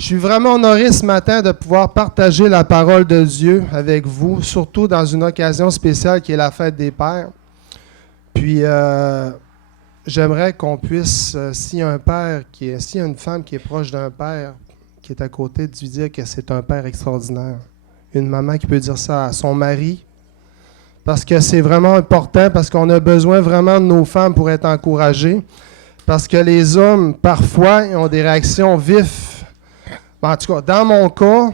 Je suis vraiment honoré ce matin de pouvoir partager la parole de Dieu avec vous, surtout dans une occasion spéciale qui est la fête des pères. Puis, j'aimerais qu'on puisse, s'il y a une femme qui est proche d'un père, qui est à côté, de lui dire que c'est un père extraordinaire. Une maman qui peut dire ça à son mari, parce que c'est vraiment important, parce qu'on a besoin vraiment de nos femmes pour être encouragés, parce que les hommes, parfois, ils ont des réactions vives. En tout cas, dans mon cas,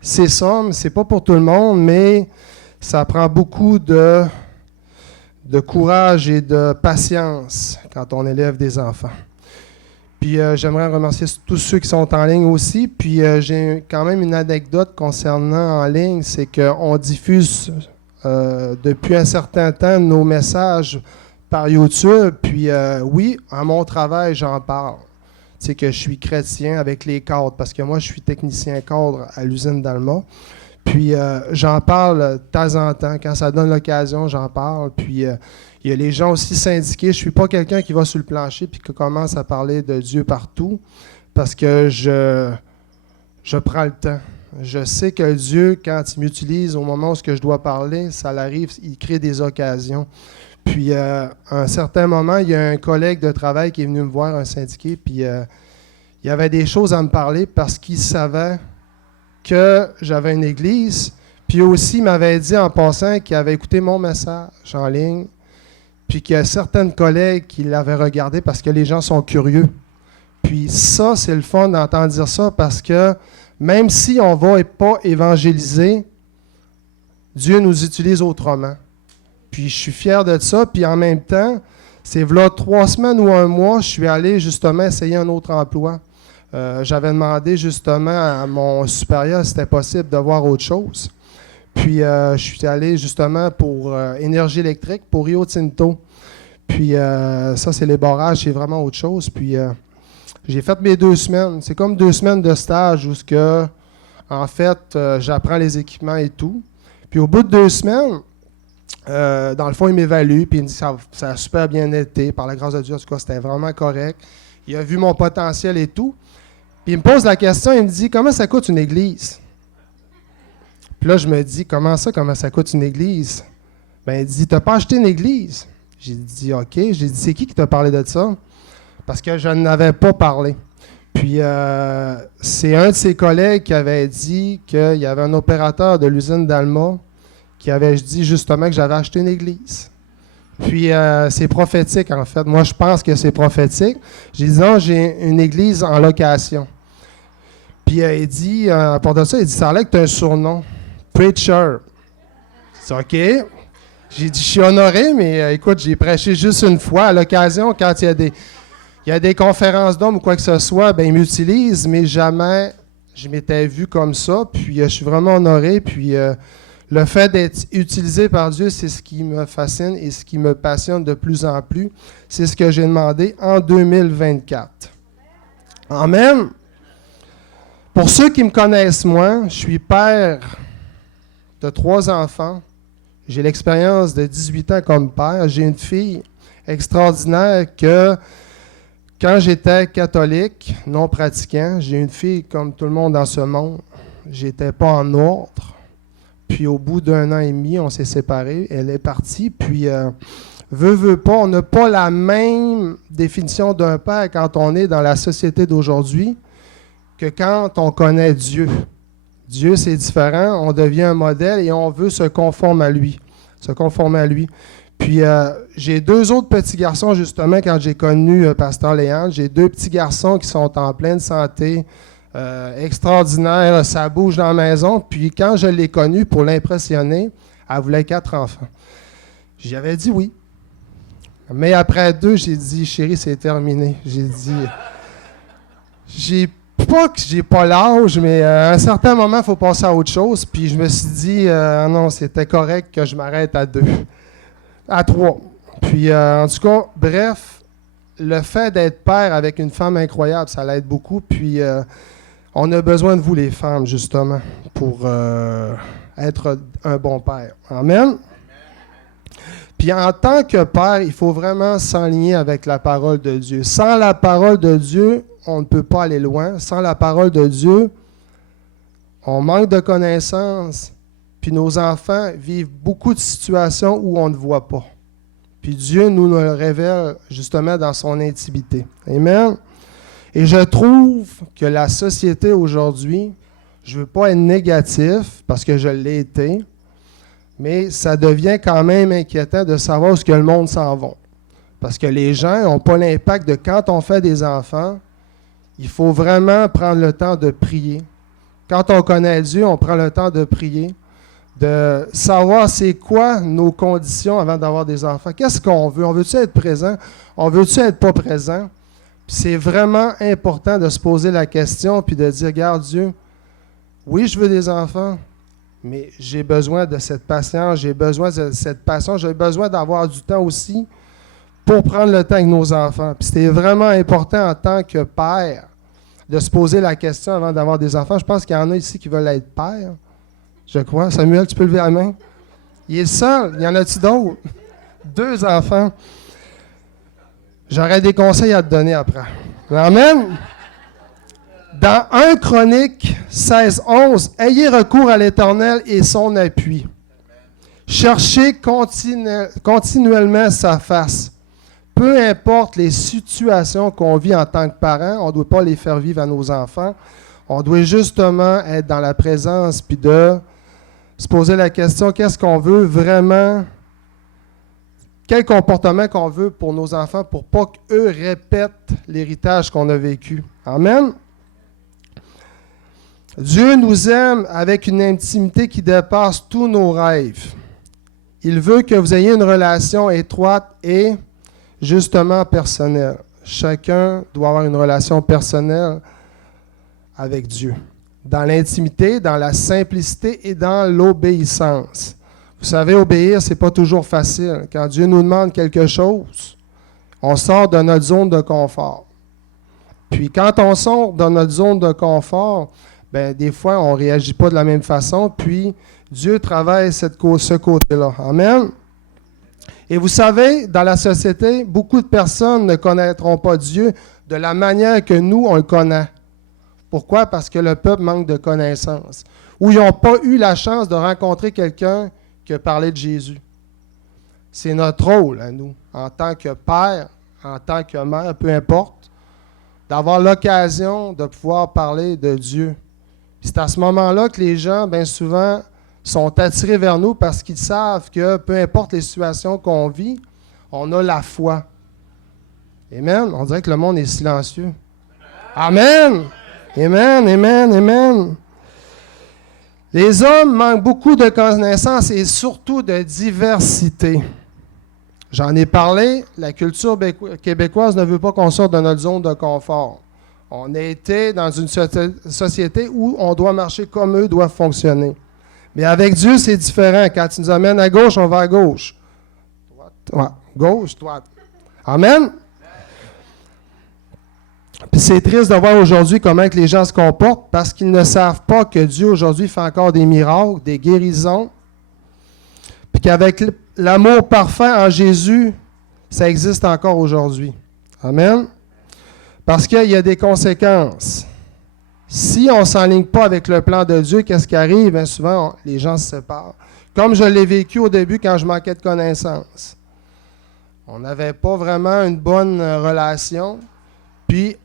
c'est ça, mais c'est pas pour tout le monde, mais ça prend beaucoup de courage et de patience quand on élève des enfants. Puis j'aimerais remercier tous ceux qui sont en ligne aussi. Puis j'ai quand même une anecdote concernant en ligne, c'est qu'on diffuse depuis un certain temps nos messages par YouTube. Puis oui, à mon travail, j'en parle. C'est que je suis chrétien avec les cadres, parce que moi, je suis technicien cadre à l'usine d'Alma. Puis j'en parle de temps en temps. Quand ça donne l'occasion, j'en parle. Puis il y a les gens aussi syndiqués. Je ne suis pas quelqu'un qui va sur le plancher puis qui commence à parler de Dieu partout, parce que je prends le temps. Je sais que Dieu, quand il m'utilise au moment où je dois parler, ça l'arrive, il crée des occasions. Puis, à un certain moment, il y a un collègue de travail qui est venu me voir, un syndiqué, puis il y avait des choses à me parler parce qu'il savait que j'avais une église. Puis aussi, il m'avait dit en passant qu'il avait écouté mon message en ligne, puis qu'il y a certaines collègues qui l'avaient regardé parce que les gens sont curieux. Puis ça, c'est le fun d'entendre dire ça, parce que même si on ne va pas évangéliser, Dieu nous utilise autrement. Puis je suis fier de ça. Puis en même temps, c'est là 3 semaines ou 1 mois, je suis allé justement essayer un autre emploi. J'avais demandé justement à mon supérieur si c'était possible de voir autre chose. Puis je suis allé justement pour énergie électrique, pour Rio Tinto. Puis ça, c'est les barrages, c'est vraiment autre chose. Puis j'ai fait mes 2 semaines. C'est comme 2 semaines de stage où en fait, j'apprends les équipements et tout. Puis au bout de 2 semaines, dans le fond, il m'évalue, puis il me dit ça a super bien été, par la grâce de Dieu, en tout cas, c'était vraiment correct. Il a vu mon potentiel et tout. Puis il me pose la question, il me dit, comment ça coûte une église? Puis là, je me dis, comment ça coûte une église? Ben, il dit, t'as pas acheté une église? J'ai dit, OK. J'ai dit, c'est qui t'a parlé de ça? Parce que je n'avais pas parlé. Puis c'est un de ses collègues qui avait dit qu'il y avait un opérateur de l'usine d'Alma qui avait dit justement que j'avais acheté une église. Puis c'est prophétique, en fait. Moi, je pense que c'est prophétique. J'ai dit, non, j'ai une église en location. Puis il dit, à part de ça, il dit, ça a l'air que tu as un surnom. Preacher. C'est OK. J'ai dit, je suis honoré, mais écoute, j'ai prêché juste une fois. À l'occasion, quand il y a des conférences d'hommes ou quoi que ce soit, ben, ils m'utilisent, mais jamais je m'étais vu comme ça. Puis je suis vraiment honoré. Puis le fait d'être utilisé par Dieu, c'est ce qui me fascine et ce qui me passionne de plus en plus. C'est ce que j'ai demandé en 2024. Amen. Pour ceux qui me connaissent moins, je suis père de 3 enfants. J'ai l'expérience de 18 ans comme père. J'ai une fille extraordinaire que, quand j'étais catholique, non pratiquant, j'ai une fille comme tout le monde dans ce monde. J'étais pas en ordre. Puis au bout d'1 an et demi, on s'est séparés. Elle est partie. Puis, veut pas, on n'a pas la même définition d'un père quand on est dans la société d'aujourd'hui que quand on connaît Dieu. Dieu, c'est différent. On devient un modèle et on veut se conformer à lui. Se conformer à lui. Puis, j'ai 2 autres petits garçons, justement, quand j'ai connu Pasteur Léandre. J'ai 2 petits garçons qui sont en pleine santé. Extraordinaire, ça bouge dans la maison. Puis quand je l'ai connue, pour l'impressionner, elle voulait 4 enfants. J'avais dit oui. Mais après 2, j'ai dit, chérie, c'est terminé. J'ai dit, j'ai pas l'âge, mais à un certain moment, il faut passer à autre chose. Puis je me suis dit, non, c'était correct que je m'arrête à 2, à 3. Puis en tout cas, bref, le fait d'être père avec une femme incroyable, ça l'aide beaucoup. Puis on a besoin de vous, les femmes, justement, pour être un bon père. Amen. Puis en tant que père, il faut vraiment s'aligner avec la parole de Dieu. Sans la parole de Dieu, on ne peut pas aller loin. Sans la parole de Dieu, on manque de connaissances. Puis nos enfants vivent beaucoup de situations où on ne voit pas. Puis Dieu nous le révèle justement dans son intimité. Amen. Et je trouve que la société aujourd'hui, je ne veux pas être négatif parce que je l'ai été, mais ça devient quand même inquiétant de savoir où est-ce que le monde s'en va. Parce que les gens n'ont pas l'impact de quand on fait des enfants, il faut vraiment prendre le temps de prier. Quand on connaît Dieu, on prend le temps de prier, de savoir c'est quoi nos conditions avant d'avoir des enfants. Qu'est-ce qu'on veut? On veut-tu être présent? On veut-tu être pas présent? Puis c'est vraiment important de se poser la question puis de dire, regarde Dieu, oui, je veux des enfants, mais j'ai besoin de cette patience, j'ai besoin de cette passion, j'ai besoin d'avoir du temps aussi pour prendre le temps avec nos enfants. Puis c'est vraiment important en tant que père de se poser la question avant d'avoir des enfants. Je pense qu'il y en a ici qui veulent être père. Je crois. Samuel, tu peux lever la main? Il est seul. Il y en a-tu d'autres? 2 enfants. J'aurais des conseils à te donner après. Amen. Dans 1 Chronique 16:11, ayez recours à l'Éternel et son appui. Cherchez continuellement sa face. Peu importe les situations qu'on vit en tant que parents, on ne doit pas les faire vivre à nos enfants. On doit justement être dans la présence puis de se poser la question, qu'est-ce qu'on veut vraiment, quel comportement qu'on veut pour nos enfants pour pas qu'eux répètent l'héritage qu'on a vécu. Amen. Dieu nous aime avec une intimité qui dépasse tous nos rêves. Il veut que vous ayez une relation étroite et justement personnelle. Chacun doit avoir une relation personnelle avec Dieu. Dans l'intimité, dans la simplicité et dans l'obéissance. Vous savez, obéir, ce n'est pas toujours facile. Quand Dieu nous demande quelque chose, on sort de notre zone de confort. Puis quand on sort de notre zone de confort, bien, des fois, on ne réagit pas de la même façon, puis Dieu travaille ce côté-là. Amen. Et vous savez, dans la société, beaucoup de personnes ne connaîtront pas Dieu de la manière que nous, on le connaît. Pourquoi? Parce que le peuple manque de connaissances. Ou ils n'ont pas eu la chance de rencontrer quelqu'un qui a parlé de Jésus. C'est notre rôle à nous, en tant que père, en tant que mère, peu importe, d'avoir l'occasion de pouvoir parler de Dieu. Puis c'est à ce moment-là que les gens, bien souvent, sont attirés vers nous parce qu'ils savent que peu importe les situations qu'on vit, on a la foi. Amen. On dirait que le monde est silencieux. Amen. Amen, amen, amen. Les hommes manquent beaucoup de connaissances et surtout de diversité. J'en ai parlé, la culture québécoise ne veut pas qu'on sorte de notre zone de confort. On a été dans une société où on doit marcher comme eux doivent fonctionner. Mais avec Dieu, c'est différent. Quand il nous amène à gauche, on va à gauche. Droite, gauche, droite. Amen. Puis c'est triste de voir aujourd'hui comment que les gens se comportent parce qu'ils ne savent pas que Dieu aujourd'hui fait encore des miracles, des guérisons. Puis qu'avec l'amour parfait en Jésus, ça existe encore aujourd'hui. Amen. Parce qu'il y a des conséquences. Si on ne s'enligne pas avec le plan de Dieu, qu'est-ce qui arrive? Bien souvent, les gens se séparent. Comme je l'ai vécu au début quand je manquais de connaissances. On n'avait pas vraiment une bonne relation. Puis,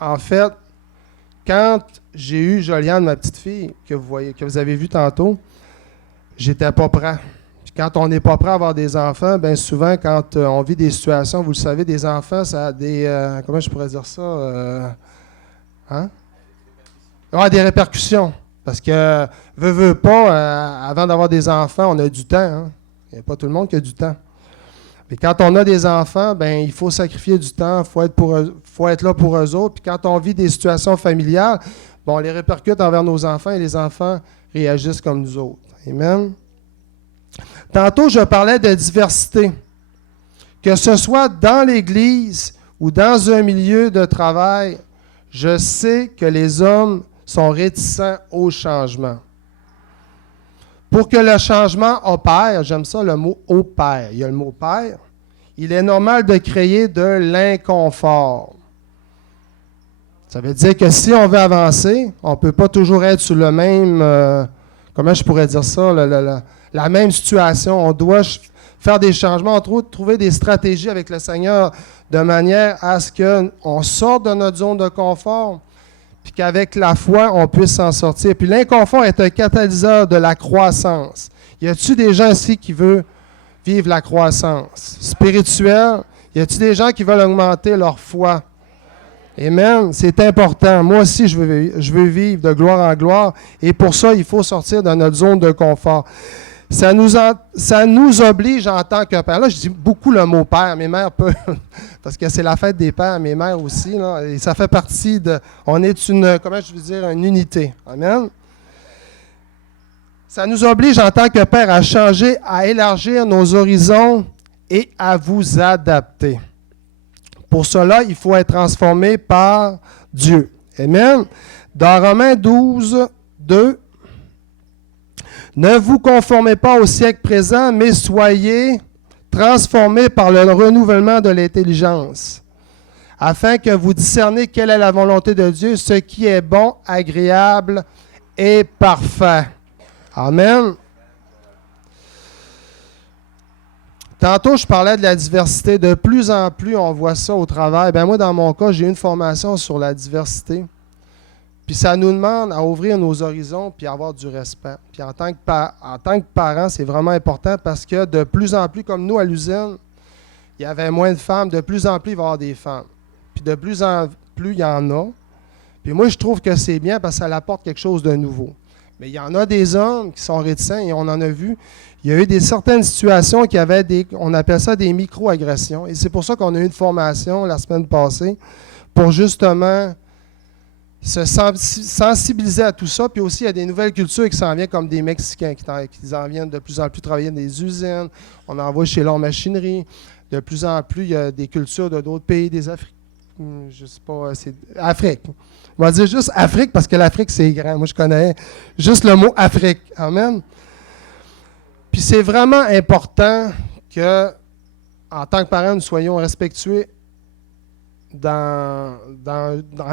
en fait, quand j'ai eu Joliane, ma petite fille, que vous avez vue tantôt, j'étais pas prêt. Puis quand on n'est pas prêt à avoir des enfants, bien souvent, quand on vit des situations, vous le savez, des enfants, ça a des... comment je pourrais dire ça? Des répercussions. Parce que, veut pas, avant d'avoir des enfants, on a du temps. Hein? Il n'y a pas tout le monde qui a du temps. Mais quand on a des enfants, ben il faut sacrifier du temps, faut être là pour eux autres. Puis quand on vit des situations familiales, bon, on les répercute envers nos enfants et les enfants réagissent comme nous autres. Amen. Tantôt, je parlais de diversité. Que ce soit dans l'Église ou dans un milieu de travail, je sais que les hommes sont réticents au changement. Pour que le changement opère, j'aime ça le mot opère, il y a le mot père, il est normal de créer de l'inconfort. Ça veut dire que si on veut avancer, on ne peut pas toujours être sur le même, comment je pourrais dire ça, la même situation. On doit faire des changements, entre autres, trouver des stratégies avec le Seigneur de manière à ce qu'on sorte de notre zone de confort, puis qu'avec la foi, on puisse s'en sortir. Puis l'inconfort est un catalyseur de la croissance. Y a-t-il des gens ici qui veulent vivre la croissance spirituelle? Y a-t-il des gens qui veulent augmenter leur foi? Amen. C'est important. Moi aussi, je veux vivre de gloire en gloire. Et pour ça, il faut sortir de notre zone de confort. Ça nous oblige en tant que père. Là, je dis beaucoup le mot père. Mes mères peuvent, parce que c'est la fête des pères, mes mères aussi. Là, et ça fait partie de... On est une unité. Amen. Ça nous oblige en tant que père à changer, à élargir nos horizons et à vous adapter. Pour cela, il faut être transformé par Dieu. Amen. Dans Romains 12, 2, « Ne vous conformez pas au siècle présent, mais soyez transformés par le renouvellement de l'intelligence, afin que vous discerniez quelle est la volonté de Dieu, ce qui est bon, agréable et parfait. » Amen. Tantôt, je parlais de la diversité. De plus en plus, on voit ça au travail. Bien, moi, dans mon cas, j'ai eu une formation sur la diversité. Puis ça nous demande à ouvrir nos horizons puis à avoir du respect. Puis en tant que parents, c'est vraiment important parce que de plus en plus, comme nous à l'usine, il y avait moins de femmes. De plus en plus, il va y avoir des femmes. Puis de plus en plus, il y en a. Puis moi, je trouve que c'est bien parce que ça apporte quelque chose de nouveau. Mais il y en a des hommes qui sont réticents et on en a vu. Il y a eu certaines situations qui avaient on appelle ça des micro-agressions. Et c'est pour ça qu'on a eu une formation la semaine passée pour justement se sensibiliser à tout ça. Puis aussi, il y a des nouvelles cultures qui s'en viennent, comme des Mexicains qui en viennent de plus en plus travailler dans des usines. On en voit chez leur machinerie. De plus en plus, il y a des cultures de d'autres pays, des Africains. Je ne sais pas, c'est Afrique. On va dire juste Afrique parce que l'Afrique, c'est grand. Moi, je connais juste le mot Afrique. Amen. Puis c'est vraiment important que, en tant que parents, nous soyons respectueux dans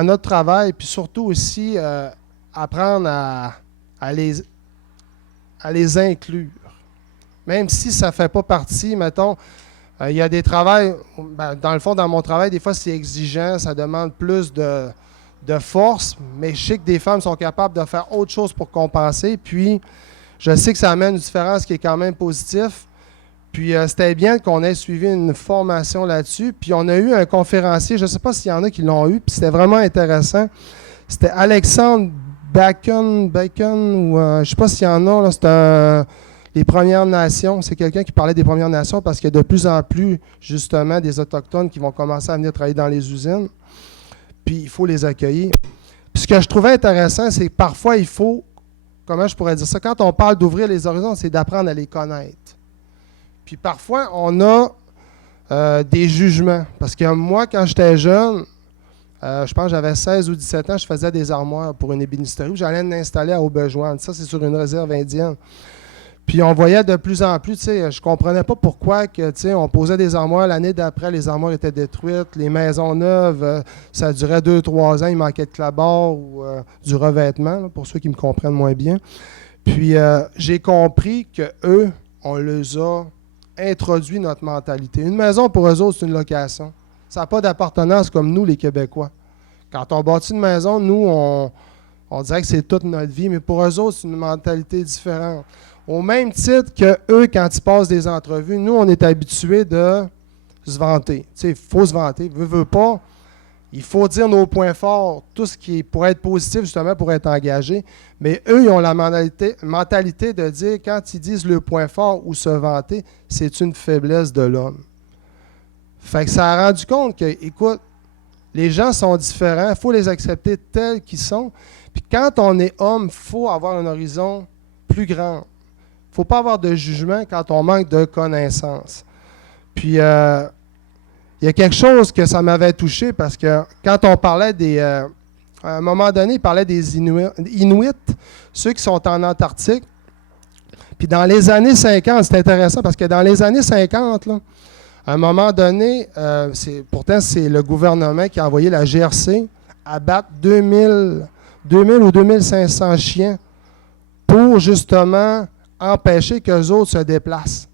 notre travail, puis surtout aussi apprendre à les inclure. Même si ça ne fait pas partie, mettons, il y a des travails, dans le fond, dans mon travail, des fois, c'est exigeant, ça demande plus de force, mais je sais que des femmes sont capables de faire autre chose pour compenser, puis je sais que ça amène une différence qui est quand même positive. Puis c'était bien qu'on ait suivi une formation là-dessus. Puis on a eu un conférencier, je ne sais pas s'il y en a qui l'ont eu, puis c'était vraiment intéressant. C'était Alexandre Bacon ou je ne sais pas s'il y en a, là, c'était les Premières Nations. C'est quelqu'un qui parlait des Premières Nations parce qu'il y a de plus en plus, justement, des Autochtones qui vont commencer à venir travailler dans les usines. Puis il faut les accueillir. Puis ce que je trouvais intéressant, c'est que parfois il faut, comment je pourrais dire ça, quand on parle d'ouvrir les horizons, c'est d'apprendre à les connaître. Puis parfois, on a des jugements. Parce que moi, quand j'étais jeune, je pense que j'avais 16 ou 17 ans, je faisais des armoires pour une ébénisterie où j'allais l'installer à Aubejoine. Ça, c'est sur une réserve indienne. Puis on voyait de plus en plus, tu sais, je comprenais pas pourquoi que, tu sais, on posait des armoires, l'année d'après, les armoires étaient détruites, les maisons neuves, ça durait 2-3 ans, il manquait de clabard ou du revêtement, là, pour ceux qui me comprennent moins bien. Puis j'ai compris qu'eux, on les a introduit notre mentalité. Une maison, pour eux autres, c'est une location. Ça n'a pas d'appartenance comme nous, les Québécois. Quand on bâtit une maison, nous, on dirait que c'est toute notre vie, mais pour eux autres, c'est une mentalité différente. Au même titre que eux, quand ils passent des entrevues, nous, on est habitués de se vanter. Tu sais, il faut se vanter. Veut pas. Il faut dire nos points forts, tout ce qui pourrait être positif, justement, pour être engagé. Mais eux, ils ont la mentalité de dire, quand ils disent le point fort ou se vanter, c'est une faiblesse de l'homme. Fait que ça a rendu compte que, écoute, les gens sont différents, il faut les accepter tels qu'ils sont. Puis quand on est homme, il faut avoir un horizon plus grand. Il ne faut pas avoir de jugement quand on manque de connaissances. Puis, il y a quelque chose que ça m'avait touché parce que quand on parlait à un moment donné, il parlait des Inuits, ceux qui sont en Antarctique. Puis dans les années 50, c'est intéressant parce que dans les années 50, là, à un moment donné, pourtant c'est le gouvernement qui a envoyé la GRC abattre 2000 ou 2500 chiens pour justement empêcher qu'eux autres se déplacent.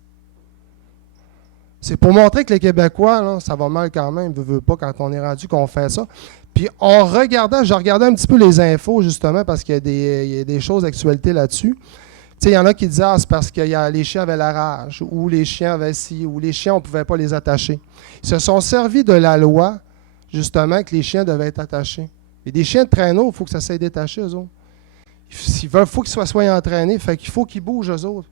C'est pour montrer que les Québécois, là, ça va mal quand même, ne veut pas quand on est rendu qu'on fait ça. Puis je regardais un petit peu les infos justement parce qu'il y a des choses d'actualité là-dessus. Tu sais, il y en a qui disaient c'est parce que les chiens avaient la rage, ou les chiens avaient ci, ou les chiens, on ne pouvait pas les attacher. Ils se sont servis de la loi, justement, que les chiens devaient être attachés. Et des chiens de traîneau, il faut que ça s'aille détacher, eux autres. Il faut qu'ils soient entraînés, fait qu'il faut qu'ils bougent, eux autres.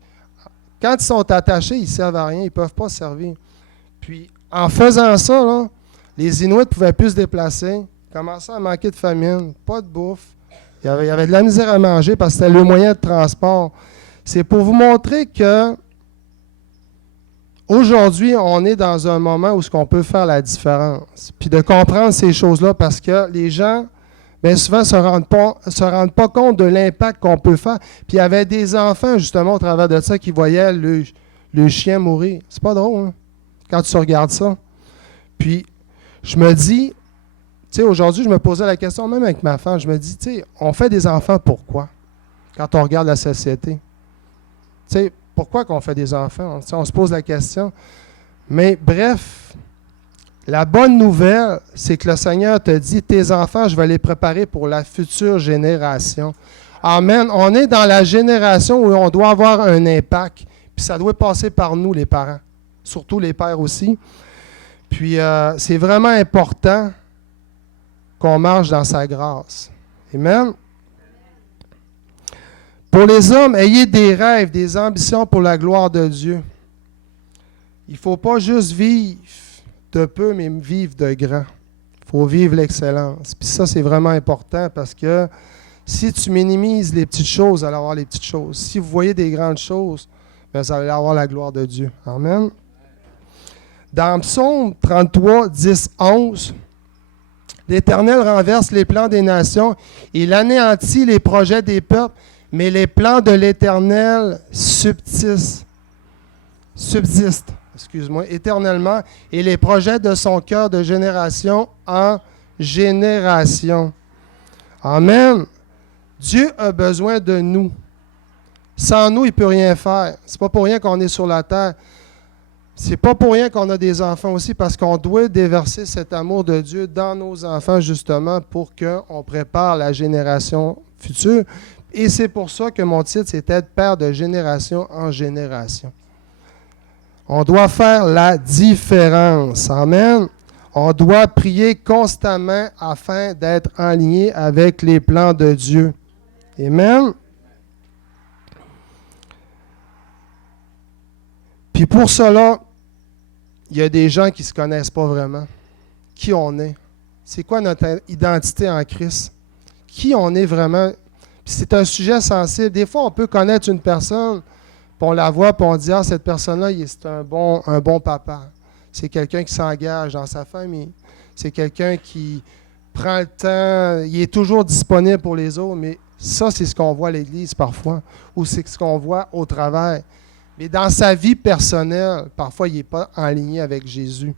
Quand ils sont attachés, ils ne servent à rien, ils ne peuvent pas se servir. Puis, en faisant ça, là, les Inuits ne pouvaient plus se déplacer, commençaient à manquer de famine, pas de bouffe. Il y avait de la misère à manger parce que c'était le moyen de transport. C'est pour vous montrer que aujourd'hui, on est dans un moment où on peut faire la différence. Puis de comprendre ces choses-là parce que les gens, bien souvent, ne se rendent pas compte de l'impact qu'on peut faire. Puis il y avait des enfants, justement, au travers de ça, qui voyaient le chien mourir. C'est pas drôle, hein, quand tu regardes ça. Puis je me dis, tu sais, aujourd'hui, je me posais la question, même avec ma femme, je me dis, tu sais, on fait des enfants pourquoi? Quand on regarde la société. Tu sais, pourquoi qu'on fait des enfants? On se pose la question. Mais bref, la bonne nouvelle, c'est que le Seigneur te dit, tes enfants, je vais les préparer pour la future génération. Amen. On est dans la génération où on doit avoir un impact. Puis ça doit passer par nous, les parents. Surtout les pères aussi. Puis c'est vraiment important qu'on marche dans sa grâce. Amen. Pour les hommes, ayez des rêves, des ambitions pour la gloire de Dieu. Il ne faut pas juste vivre de peu, mais vivre de grand. Il faut vivre l'excellence. Puis ça, c'est vraiment important parce que si tu minimises les petites choses, vous allez avoir les petites choses. Si vous voyez des grandes choses, bien, vous allez avoir la gloire de Dieu. Amen. Dans Psaume 33, 10, 11, l'Éternel renverse les plans des nations, il anéantit les projets des peuples, mais les plans de l'Éternel subsistent, éternellement, et les projets de son cœur de génération en génération. Amen. Dieu a besoin de nous. Sans nous, il ne peut rien faire. C'est pas pour rien qu'on est sur la terre. C'est pas pour rien qu'on a des enfants aussi, parce qu'on doit déverser cet amour de Dieu dans nos enfants, justement, pour qu'on prépare la génération future. Et c'est pour ça que mon titre, c'est être père de génération en génération. On doit faire la différence. Amen. On doit prier constamment afin d'être aligné avec les plans de Dieu. Amen. Puis pour cela, il y a des gens qui ne se connaissent pas vraiment. Qui on est? C'est quoi notre identité en Christ? Qui on est vraiment? Puis c'est un sujet sensible. Des fois, on peut connaître une personne, puis on la voit, puis on dit, cette personne-là, c'est un bon papa. C'est quelqu'un qui s'engage dans sa famille. C'est quelqu'un qui prend le temps. Il est toujours disponible pour les autres, mais ça, c'est ce qu'on voit à l'Église parfois, ou c'est ce qu'on voit au travail. Mais dans sa vie personnelle, parfois, il n'est pas en ligne avec Jésus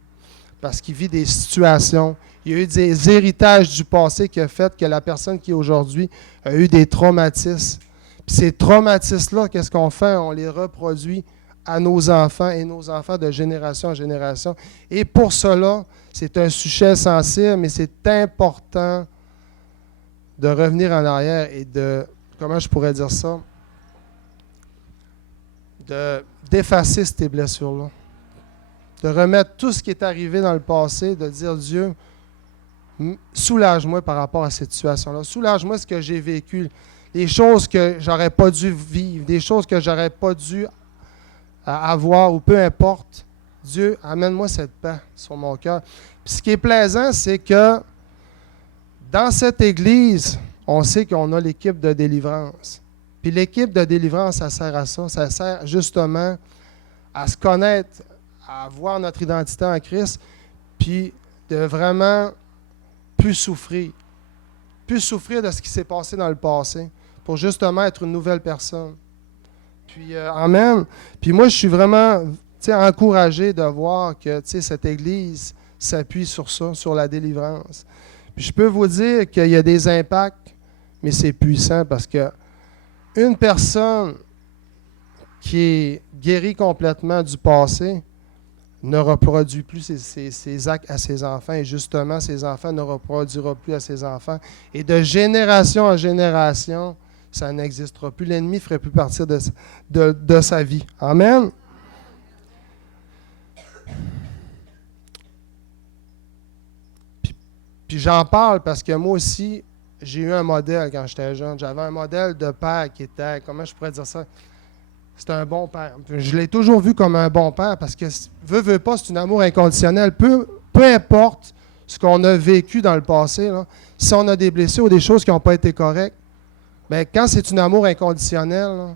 parce qu'il vit des situations. Il y a eu des héritages du passé qui a fait que la personne qui aujourd'hui a eu des traumatismes. Puis ces traumatismes-là, qu'est-ce qu'on fait? On les reproduit à nos enfants et nos enfants de génération en génération. Et pour cela, c'est un sujet sensible, mais c'est important de revenir en arrière et de, comment je pourrais dire ça? D'effacer ces blessures-là. De remettre tout ce qui est arrivé dans le passé, de dire, Dieu, soulage-moi par rapport à cette situation-là. Soulage-moi ce que j'ai vécu, les choses que j'aurais pas dû vivre, des choses que j'aurais pas dû avoir, ou peu importe. Dieu, amène-moi cette paix sur mon cœur. Puis ce qui est plaisant, c'est que dans cette Église, on sait qu'on a l'équipe de délivrance. Puis l'équipe de délivrance, ça sert à ça. Ça sert justement à se connaître, à voir notre identité en Christ, puis de vraiment plus souffrir de ce qui s'est passé dans le passé, pour justement être une nouvelle personne. Puis, amen. Puis moi, je suis vraiment encouragé de voir que cette Église s'appuie sur ça, sur la délivrance. Puis je peux vous dire qu'il y a des impacts, mais c'est puissant parce que une personne qui est guérie complètement du passé ne reproduit plus ses actes à ses enfants et justement, ses enfants ne reproduira plus à ses enfants. Et de génération en génération, ça n'existera plus. L'ennemi ne ferait plus partie de sa vie. Amen. Puis j'en parle parce que moi aussi, j'ai eu un modèle quand j'étais jeune. J'avais un modèle de père qui était, comment je pourrais dire ça? C'était un bon père. Je l'ai toujours vu comme un bon père parce que, veut pas, c'est un amour inconditionnel. Peu importe ce qu'on a vécu dans le passé, là, si on a des blessures ou des choses qui n'ont pas été correctes, bien, quand c'est un amour inconditionnel, là,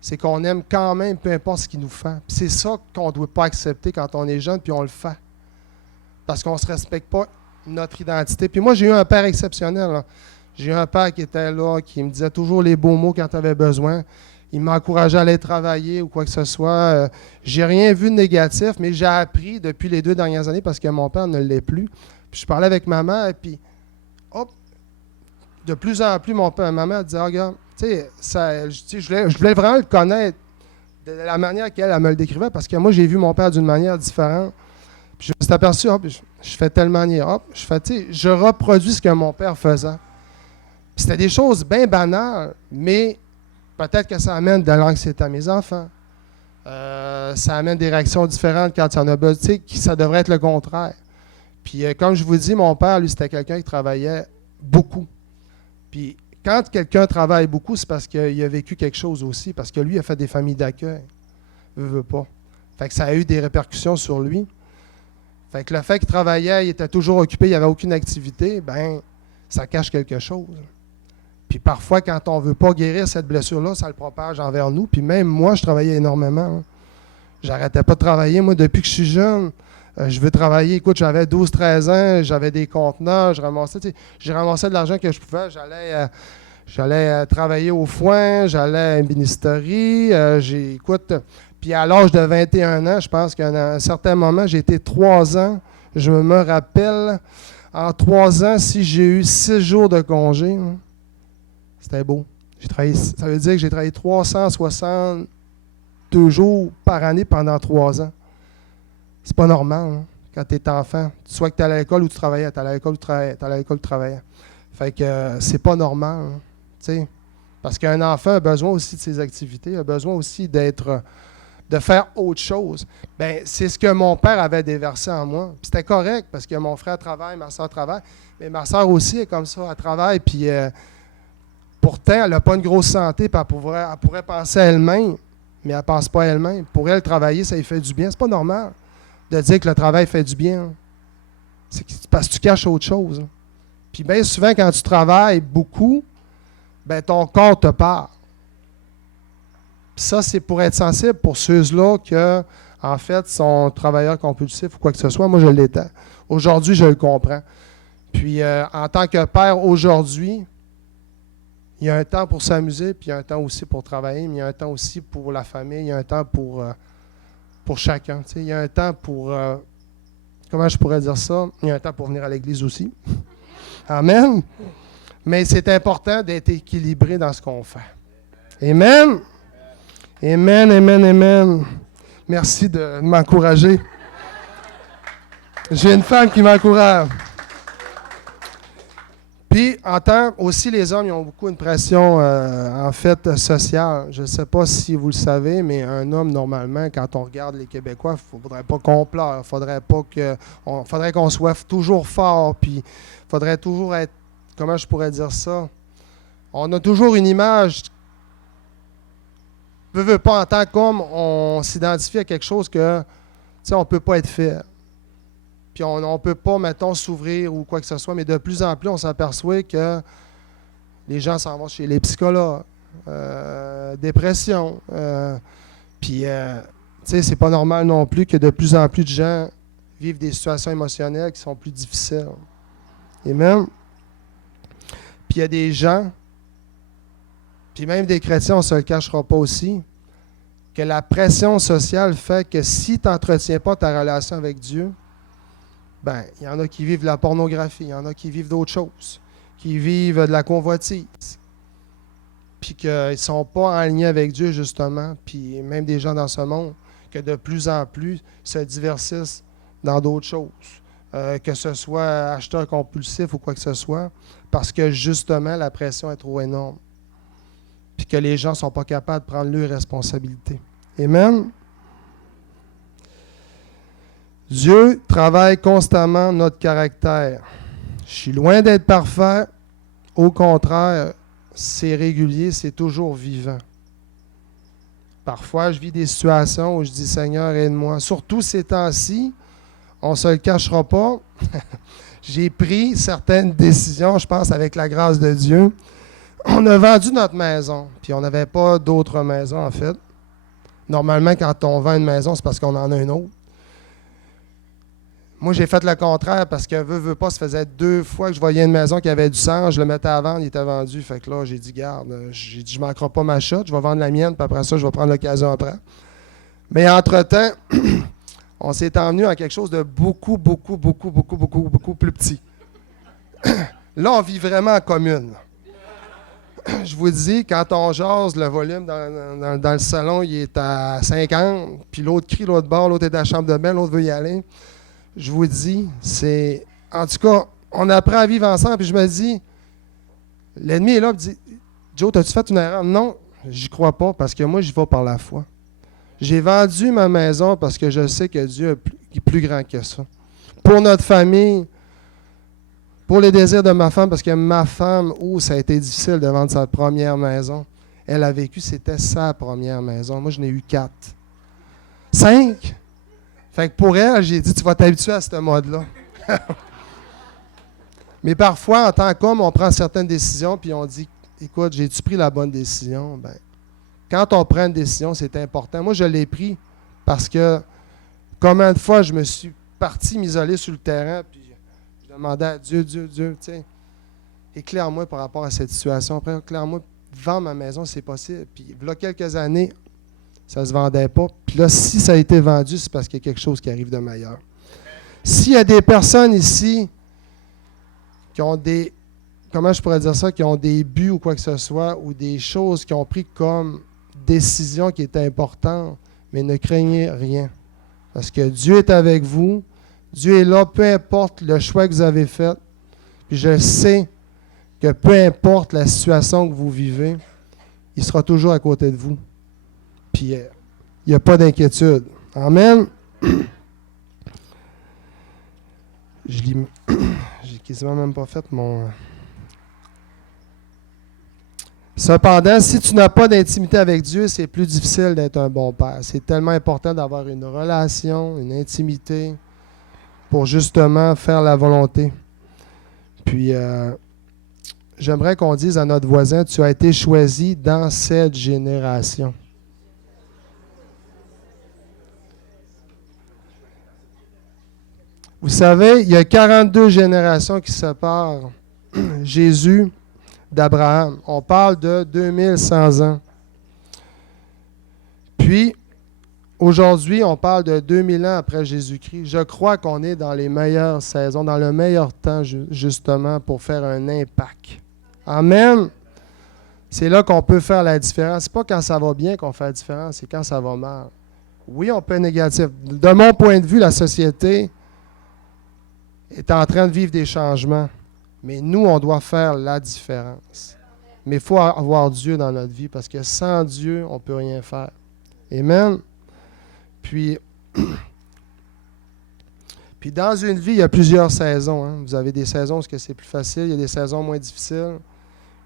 c'est qu'on aime quand même, peu importe ce qu'il nous fait. Puis c'est ça qu'on ne doit pas accepter quand on est jeune, puis on le fait. Parce qu'on ne se respecte pas notre identité. Puis moi, j'ai eu un père exceptionnel. Là. J'ai eu un père qui était là, qui me disait toujours les beaux mots quand tu avais besoin. Il m'encourageait à aller travailler ou quoi que ce soit. J'ai rien vu de négatif, mais j'ai appris depuis les 2 dernières années parce que mon père ne l'est plus. Puis je parlais avec ma mère, et puis, hop, de plus en plus, ma mère disait, regarde, tu sais, je voulais vraiment le connaître de la manière qu'elle me le décrivait parce que moi, j'ai vu mon père d'une manière différente. Puis je me suis aperçu, hop, je fais telle manière, hop, je reproduis ce que mon père faisait. Puis c'était des choses bien banales, mais peut-être que ça amène de l'anxiété à mes enfants. Ça amène des réactions différentes quand il y en a besoin. Tu sais, ça devrait être le contraire. Puis comme je vous dis, mon père, lui, c'était quelqu'un qui travaillait beaucoup. Puis quand quelqu'un travaille beaucoup, c'est parce qu'il a vécu quelque chose aussi, parce que lui, il a fait des familles d'accueil. Il veut pas. Fait que ça a eu des répercussions sur lui. Fait que le fait qu'il travaillait, il était toujours occupé, il n'y avait aucune activité, bien, ça cache quelque chose. Puis parfois, quand on ne veut pas guérir cette blessure-là, ça le propage envers nous. Puis même moi, je travaillais énormément. Hein. J'arrêtais pas de travailler. Moi, depuis que je suis jeune, je veux travailler. Écoute, j'avais 12-13 ans, j'avais des conteneurs, j'ai ramassé de l'argent que je pouvais. J'allais travailler au foin, j'allais à une ministérie. Puis à l'âge de 21 ans, je pense qu'à un certain moment, j'ai été 3 ans. Je me rappelle, en 3 ans, si j'ai eu 6 jours de congé, hein, c'était beau. Ça veut dire que j'ai travaillé 362 jours par année pendant 3 ans. C'est pas normal, hein, quand tu es enfant. Soit que tu es à l'école ou tu travaillais, tu es à l'école ou tu travaillais, tu es à l'école ou tu travaillais. Fait que c'est pas normal, hein, t'sais. Parce qu'un enfant a besoin aussi de ses activités, a besoin aussi de faire autre chose. Bien, c'est ce que mon père avait déversé en moi. Puis c'était correct parce que mon frère travaille, ma soeur travaille, mais ma soeur aussi est comme ça, elle travaille, puis pourtant, elle n'a pas une grosse santé, puis elle pourrait penser à elle-même, mais elle ne pense pas à elle-même. Pour elle, travailler, ça lui fait du bien. C'est pas normal de dire que le travail fait du bien. Hein. C'est parce que tu caches autre chose. Hein. Puis bien souvent, quand tu travailles beaucoup, ben ton corps te parle. Puis ça, c'est pour être sensible pour ceux-là qui, en fait, sont travailleurs compulsifs ou quoi que ce soit. Moi, je l'étais. Aujourd'hui, je le comprends. Puis, en tant que père, aujourd'hui, il y a un temps pour s'amuser, puis il y a un temps aussi pour travailler, mais il y a un temps aussi pour la famille, il y a un temps pour chacun. Il y a un temps pour... comment je pourrais dire ça? Il y a un temps pour venir à l'église aussi. Amen. Mais c'est important d'être équilibré dans ce qu'on fait. Amen. Amen, amen, amen. Merci de m'encourager. J'ai une femme qui m'encourage. Puis, en tant aussi, les hommes, ils ont beaucoup une pression, en fait, sociale. Je ne sais pas si vous le savez, mais un homme, normalement, quand on regarde les Québécois, il ne faudrait pas qu'on pleure. Faudrait qu'on soit toujours fort. Puis, il faudrait toujours être, comment je pourrais dire ça? On a toujours une image, veut pas, en tant qu'homme, on s'identifie à quelque chose que, tu sais, on ne peut pas être fier. Puis on ne peut pas, mettons, s'ouvrir ou quoi que ce soit, mais de plus en plus, on s'aperçoit que les gens s'en vont chez les psychologues, dépression. Puis, tu sais, c'est pas normal non plus que de plus en plus de gens vivent des situations émotionnelles qui sont plus difficiles. Amen. Puis il y a des gens, puis même des chrétiens, on ne se le cachera pas aussi, que la pression sociale fait que si tu n'entretiens pas ta relation avec Dieu, Ben, il y en a qui vivent de la pornographie, il y en a qui vivent d'autres choses, qui vivent de la convoitise, puis qu'ils ne sont pas en lien avec Dieu, justement, puis même des gens dans ce monde, que de plus en plus se divertissent dans d'autres choses, que ce soit acheteur compulsif ou quoi que ce soit, parce que, justement, la pression est trop énorme, puis que les gens ne sont pas capables de prendre leurs responsabilités. Amen. Dieu travaille constamment notre caractère. Je suis loin d'être parfait. Au contraire, c'est régulier, c'est toujours vivant. Parfois, je vis des situations où je dis « Seigneur, aide-moi ». Surtout ces temps-ci, on ne se le cachera pas. J'ai pris certaines décisions, je pense, avec la grâce de Dieu. On a vendu notre maison, puis on n'avait pas d'autres maisons, en fait. Normalement, quand on vend une maison, c'est parce qu'on en a une autre. Moi, j'ai fait le contraire parce que, veux pas, ça faisait 2 fois que je voyais une maison qui avait du sens, je le mettais à vendre, il était vendu. Fait que là, j'ai dit, garde, j'ai dit, je ne manquerai pas ma shot, je vais vendre la mienne, puis après ça, je vais prendre l'occasion après. Mais entre-temps, on s'est emmené à quelque chose de beaucoup plus petit. Là, on vit vraiment en commune. Je vous dis, quand on jase, le volume dans le salon, il est à 50, puis l'autre crie l'autre bord, l'autre est dans la chambre de bain, l'autre veut y aller. Je vous dis, c'est... En tout cas, on apprend à vivre ensemble, puis je me dis, l'ennemi est là, il dit, Joe, as-tu fait une erreur? Non, j'y crois pas, parce que moi, j'y vais par la foi. J'ai vendu ma maison parce que je sais que Dieu est plus grand que ça. Pour notre famille, pour les désirs de ma femme, parce que ma femme, ça a été difficile de vendre sa première maison. Elle a vécu, c'était sa première maison. Moi, je n'ai eu 4. 5? Fait que pour elle, j'ai dit, tu vas t'habituer à ce mode-là. Mais parfois, en tant qu'homme, on prend certaines décisions, puis on dit, écoute, j'ai-tu pris la bonne décision? Ben, quand on prend une décision, c'est important. Moi, je l'ai pris parce que combien de fois je me suis parti m'isoler sur le terrain, puis je demandais à Dieu, tu sais, éclaire-moi par rapport à cette situation. Après, éclaire-moi, vends ma maison, c'est possible. Puis, il y a quelques années, ça ne se vendait pas. Puis là, si ça a été vendu, c'est parce qu'il y a quelque chose qui arrive de meilleur. S'il y a des personnes ici qui ont des, comment je pourrais dire ça, qui ont des buts ou quoi que ce soit, ou des choses qui ont pris comme décision qui est importante, mais ne craignez rien. Parce que Dieu est avec vous. Dieu est là, peu importe le choix que vous avez fait. Puis je sais que peu importe la situation que vous vivez, il sera toujours à côté de vous. Puis il n'y a pas d'inquiétude. Amen. J'ai quasiment même pas fait mon... Cependant, si tu n'as pas d'intimité avec Dieu, c'est plus difficile d'être un bon père. C'est tellement important d'avoir une relation, une intimité pour justement faire la volonté. Puis, j'aimerais qu'on dise à notre voisin, tu as été choisi dans cette génération. Vous savez, il y a 42 générations qui séparent Jésus d'Abraham. On parle de 2100 ans. Puis, aujourd'hui, on parle de 2000 ans après Jésus-Christ. Je crois qu'on est dans les meilleures saisons, dans le meilleur temps, justement, pour faire un impact. Amen. C'est là qu'on peut faire la différence. C'est pas quand ça va bien qu'on fait la différence, c'est quand ça va mal. Oui, on peut être négatif. De mon point de vue, la société est en train de vivre des changements. Mais nous, on doit faire la différence. Mais il faut avoir Dieu dans notre vie parce que sans Dieu, on ne peut rien faire. Amen. Puis dans une vie, il y a plusieurs saisons. Hein. Vous avez des saisons où c'est plus facile, il y a des saisons moins difficiles.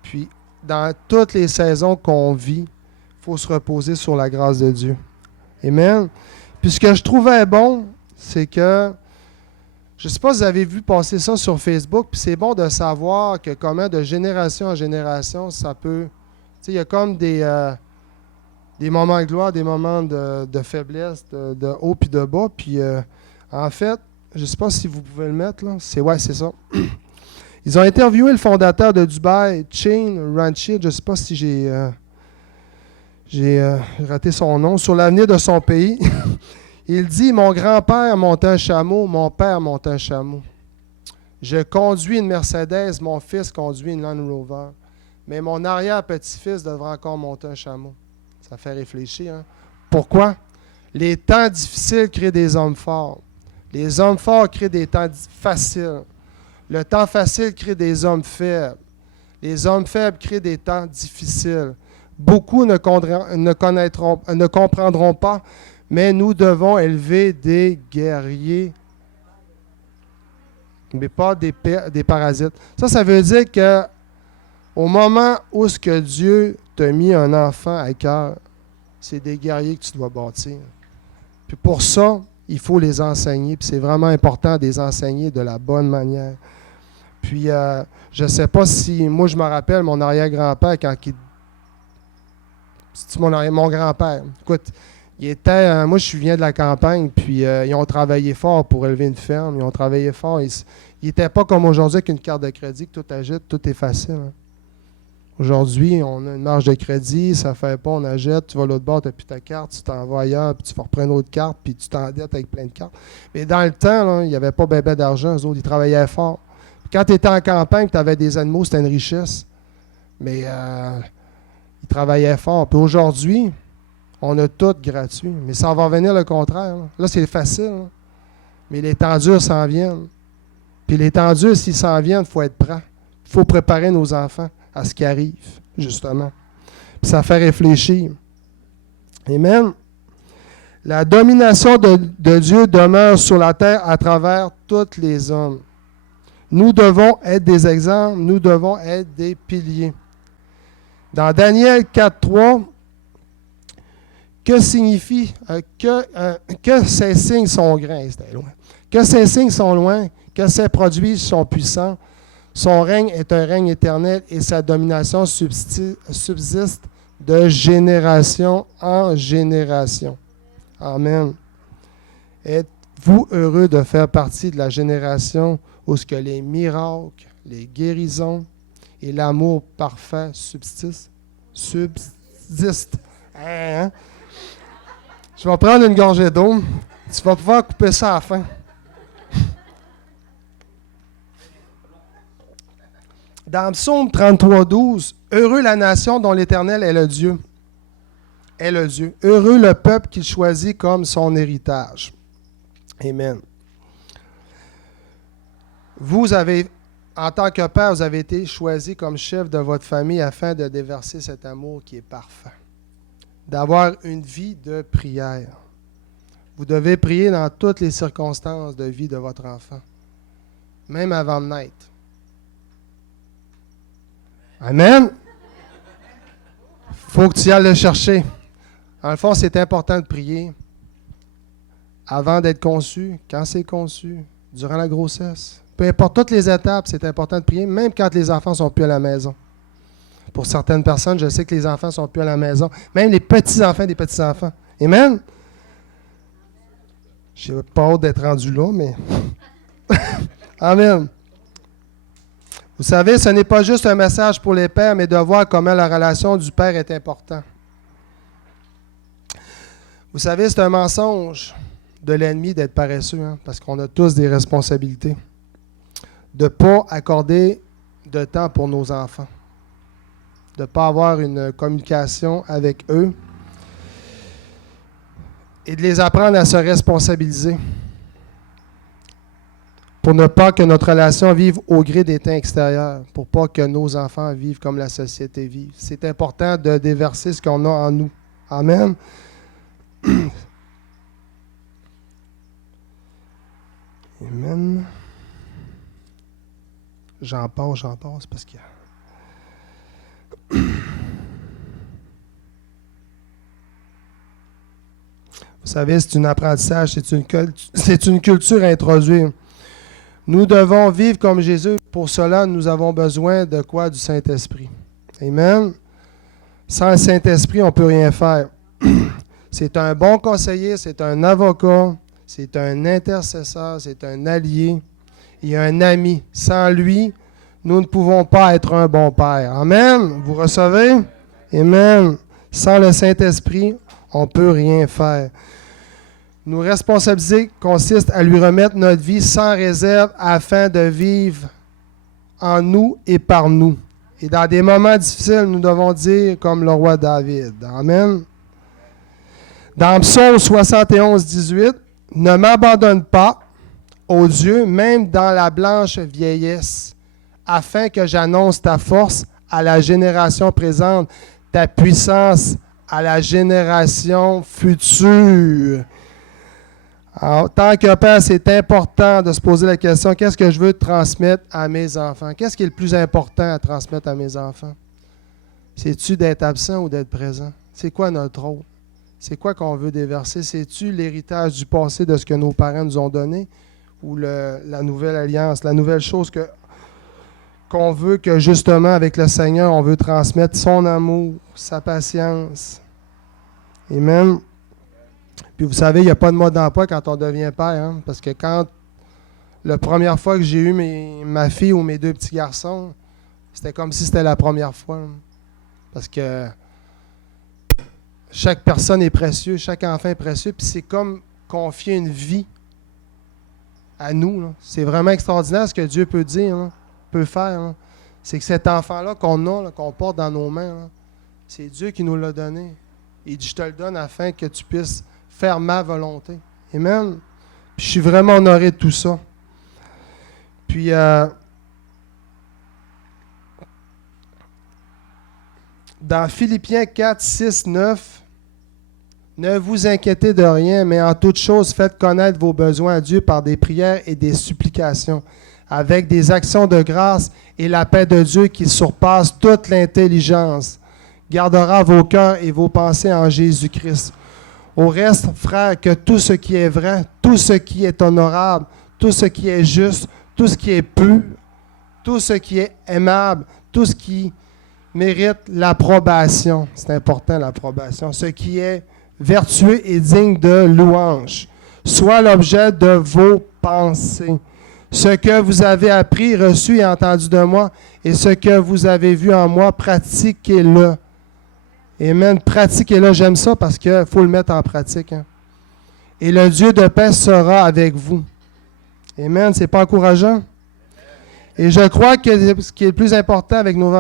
Puis dans toutes les saisons qu'on vit, il faut se reposer sur la grâce de Dieu. Amen. Puis ce que je trouvais bon, c'est que je ne sais pas si vous avez vu passer ça sur Facebook, puis c'est bon de savoir que comment de génération en génération, ça peut... Tu sais, il y a comme des moments de gloire, des moments de faiblesse, de haut puis de bas. Puis en fait, je ne sais pas si vous pouvez le mettre, là. C'est ça. Ils ont interviewé le fondateur de Dubaï, Chain Ranchid, je ne sais pas si j'ai raté son nom, sur l'avenir de son pays. Il dit, mon grand-père monte un chameau, mon père monte un chameau. Je conduis une Mercedes, mon fils conduit une Land Rover. Mais mon arrière-petit-fils devra encore monter un chameau. Ça fait réfléchir, hein? Pourquoi? Les temps difficiles créent des hommes forts. Les hommes forts créent des temps faciles. Le temps facile crée des hommes faibles. Les hommes faibles créent des temps difficiles. Beaucoup ne comprendront pas, mais nous devons élever des guerriers, mais pas des parasites. Ça veut dire qu'au moment où ce que Dieu t'a mis un enfant à cœur, c'est des guerriers que tu dois bâtir. Puis pour ça, il faut les enseigner. Puis c'est vraiment important de les enseigner de la bonne manière. Puis je ne sais pas si... Moi, je me rappelle, mon arrière-grand-père, quand il... C'est mon grand-père. Écoute, il était... moi, je viens de la campagne, puis ils ont travaillé fort pour élever une ferme. Ils ont travaillé fort. Ils n'étaient pas comme aujourd'hui avec une carte de crédit, que tout agite, tout est facile. Hein. Aujourd'hui, on a une marge de crédit, ça ne fait pas, on achète, tu vas à l'autre bord, tu n'as plus ta carte, tu t'en vas ailleurs, puis tu vas reprendre une autre carte, puis tu t'endettes avec plein de cartes. Mais dans le temps, là, il n'y avait pas ben d'argent, eux autres, ils travaillaient fort. Puis quand tu étais en campagne, tu avais des animaux, c'était une richesse. Mais ils travaillaient fort. Puis aujourd'hui, on a tout gratuit. Mais ça va venir le contraire. Là, c'est facile. Là. Mais les temps durs s'en viennent. Puis les temps durs, s'ils s'en viennent, il faut être prêt. Il faut préparer nos enfants à ce qui arrive, justement. Puis ça fait réfléchir. Amen. La domination de Dieu demeure sur la terre à travers tous les hommes. Nous devons être des exemples, nous devons être des piliers. Dans Daniel 4.3, que signifie que ces signes sont grands, c'était loin. Que ces signes sont loin, que ces produits sont puissants. Son règne est un règne éternel et sa domination subsiste de génération en génération. Amen. Êtes-vous heureux de faire partie de la génération où ce que les miracles, les guérisons et l'amour parfait subsistent? Hein? Je vais prendre une gorgée d'eau. Tu vas pouvoir couper ça à la fin. Dans Psaume 33.12, « Heureux la nation dont l'Éternel est le Dieu. » Est le Dieu. Heureux le peuple qu'il choisit comme son héritage. Amen. Vous avez, en tant que père, vous avez été choisi comme chef de votre famille afin de déverser cet amour qui est parfait. D'avoir une vie de prière. Vous devez prier dans toutes les circonstances de vie de votre enfant, même avant de naître. Amen. Il faut que tu ailles le chercher. En le fond, c'est important de prier avant d'être conçu, quand c'est conçu, durant la grossesse. Peu importe toutes les étapes, c'est important de prier, même quand les enfants ne sont plus à la maison. Pour certaines personnes, je sais que les enfants ne sont plus à la maison. Même les petits-enfants des petits-enfants. Amen. Je n'ai pas hâte d'être rendu là, mais... Amen. Vous savez, ce n'est pas juste un message pour les pères, mais de voir comment la relation du père est importante. Vous savez, c'est un mensonge de l'ennemi d'être paresseux, hein, parce qu'on a tous des responsabilités. De ne pas accorder de temps pour nos enfants. De ne pas avoir une communication avec eux. Et de les apprendre à se responsabiliser. Pour ne pas que notre relation vive au gré des temps extérieurs, pour pas que nos enfants vivent comme la société vit. C'est important de déverser ce qu'on a en nous. Amen. Amen. J'en passe parce que... Vous savez, c'est un apprentissage, c'est une culture à introduire. Nous devons vivre comme Jésus. Pour cela, nous avons besoin de quoi? Du Saint-Esprit. Amen. Sans le Saint-Esprit, on ne peut rien faire. C'est un bon conseiller, c'est un avocat, c'est un intercesseur, c'est un allié et un ami. Sans lui, nous ne pouvons pas être un bon père. Amen. Vous recevez? Amen. Sans le Saint-Esprit, on ne peut rien faire. Nous responsabiliser consiste à lui remettre notre vie sans réserve afin de vivre en nous et par nous. Et dans des moments difficiles, nous devons dire comme le roi David. Amen. Dans Psaume 71, 18, « Ne m'abandonne pas, ô Dieu, même dans la blanche vieillesse, afin que j'annonce ta force à la génération présente, ta puissance à la génération future. » En tant que père, c'est important de se poser la question, qu'est-ce que je veux transmettre à mes enfants? Qu'est-ce qui est le plus important à transmettre à mes enfants? C'est-tu d'être absent ou d'être présent? C'est quoi notre rôle? C'est quoi qu'on veut déverser? C'est-tu l'héritage du passé de ce que nos parents nous ont donné? Ou la nouvelle alliance, la nouvelle chose qu'on veut que justement avec le Seigneur, on veut transmettre son amour, sa patience. Amen. Puis vous savez, il n'y a pas de mode d'emploi quand on devient père, hein? Parce que quand la première fois que j'ai eu ma fille ou mes deux petits garçons, c'était comme si c'était la première fois. Hein? Parce que chaque personne est précieuse, chaque enfant est précieux, puis c'est comme confier une vie à nous. Là. C'est vraiment extraordinaire ce que Dieu peut dire, là, peut faire. Là. C'est que cet enfant-là qu'on a, là, qu'on porte dans nos mains, là, c'est Dieu qui nous l'a donné. Il dit, je te le donne afin que tu puisses faire ma volonté. Amen. Puis je suis vraiment honoré de tout ça. Puis, dans Philippiens 4, 6, 9, « Ne vous inquiétez de rien, mais en toute chose, faites connaître vos besoins à Dieu par des prières et des supplications, avec des actions de grâce, et la paix de Dieu qui surpasse toute l'intelligence, gardera vos cœurs et vos pensées en Jésus-Christ. Au reste, frères, que tout ce qui est vrai, tout ce qui est honorable, tout ce qui est juste, tout ce qui est pur, tout ce qui est aimable, tout ce qui mérite l'approbation. » C'est important, l'approbation. « Ce qui est vertueux et digne de louange, soit l'objet de vos pensées. Ce que vous avez appris, reçu et entendu de moi, et ce que vous avez vu en moi, pratiquez-le. » Amen. Pratiquez-le. J'aime ça parce qu'il faut le mettre en pratique. Hein. Et le Dieu de paix sera avec vous. Amen. C'est pas encourageant? Et je crois que ce qui est le plus important avec nos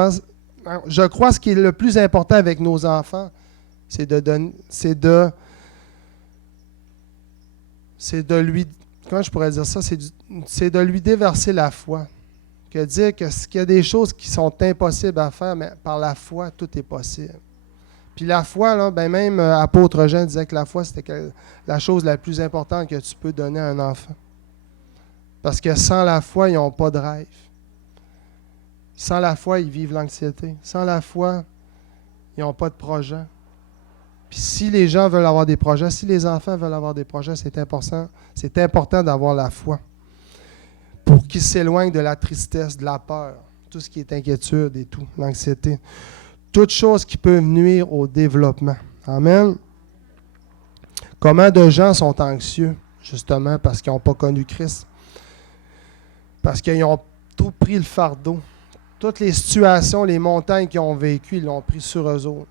enfants, c'est de lui, comment je pourrais dire ça, c'est de lui déverser la foi. Que dire qu'il y a des choses qui sont impossibles à faire, mais par la foi, tout est possible. Puis la foi, là, ben même apôtre Jean disait que la foi, c'était la chose la plus importante que tu peux donner à un enfant. Parce que sans la foi, ils n'ont pas de rêve. Sans la foi, ils vivent l'anxiété. Sans la foi, ils n'ont pas de projet. Puis si les gens veulent avoir des projets, si les enfants veulent avoir des projets, c'est important d'avoir la foi pour qu'ils s'éloignent de la tristesse, de la peur, tout ce qui est inquiétude et tout, l'anxiété. Toutes choses qui peuvent nuire au développement. Amen. Comment de gens sont anxieux, justement, parce qu'ils n'ont pas connu Christ? Parce qu'ils ont tout pris le fardeau. Toutes les situations, les montagnes qu'ils ont vécues, ils l'ont pris sur eux autres.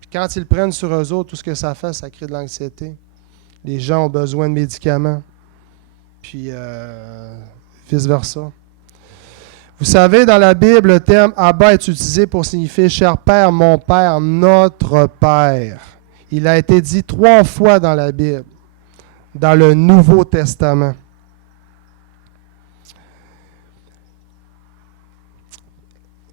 Puis quand ils le prennent sur eux autres, tout ce que ça fait, ça crée de l'anxiété. Les gens ont besoin de médicaments. Puis vice-versa. Vous savez, dans la Bible, le terme « Abba » est utilisé pour signifier « Cher Père, mon Père, notre Père ». Il a été dit 3 fois dans la Bible, dans le Nouveau Testament.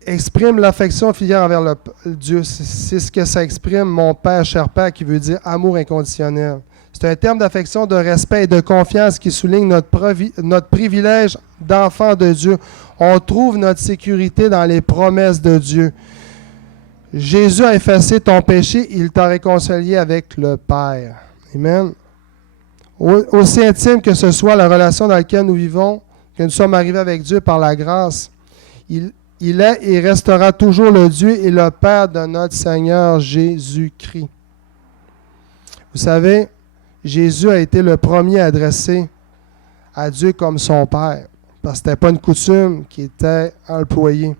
Exprime l'affection filiale envers Dieu. C'est ce que ça exprime, mon Père, cher Père, qui veut dire amour inconditionnel. C'est un terme d'affection, de respect et de confiance qui souligne notre privilège d'enfant de Dieu. On trouve notre sécurité dans les promesses de Dieu. Jésus a effacé ton péché, il t'a réconcilié avec le Père. Amen. Aussi intime que ce soit la relation dans laquelle nous vivons, que nous sommes arrivés avec Dieu par la grâce, il est et restera toujours le Dieu et le Père de notre Seigneur Jésus-Christ. Vous savez, Jésus a été le premier à adresser à Dieu comme son Père, parce que ce n'était pas une coutume qui était employée.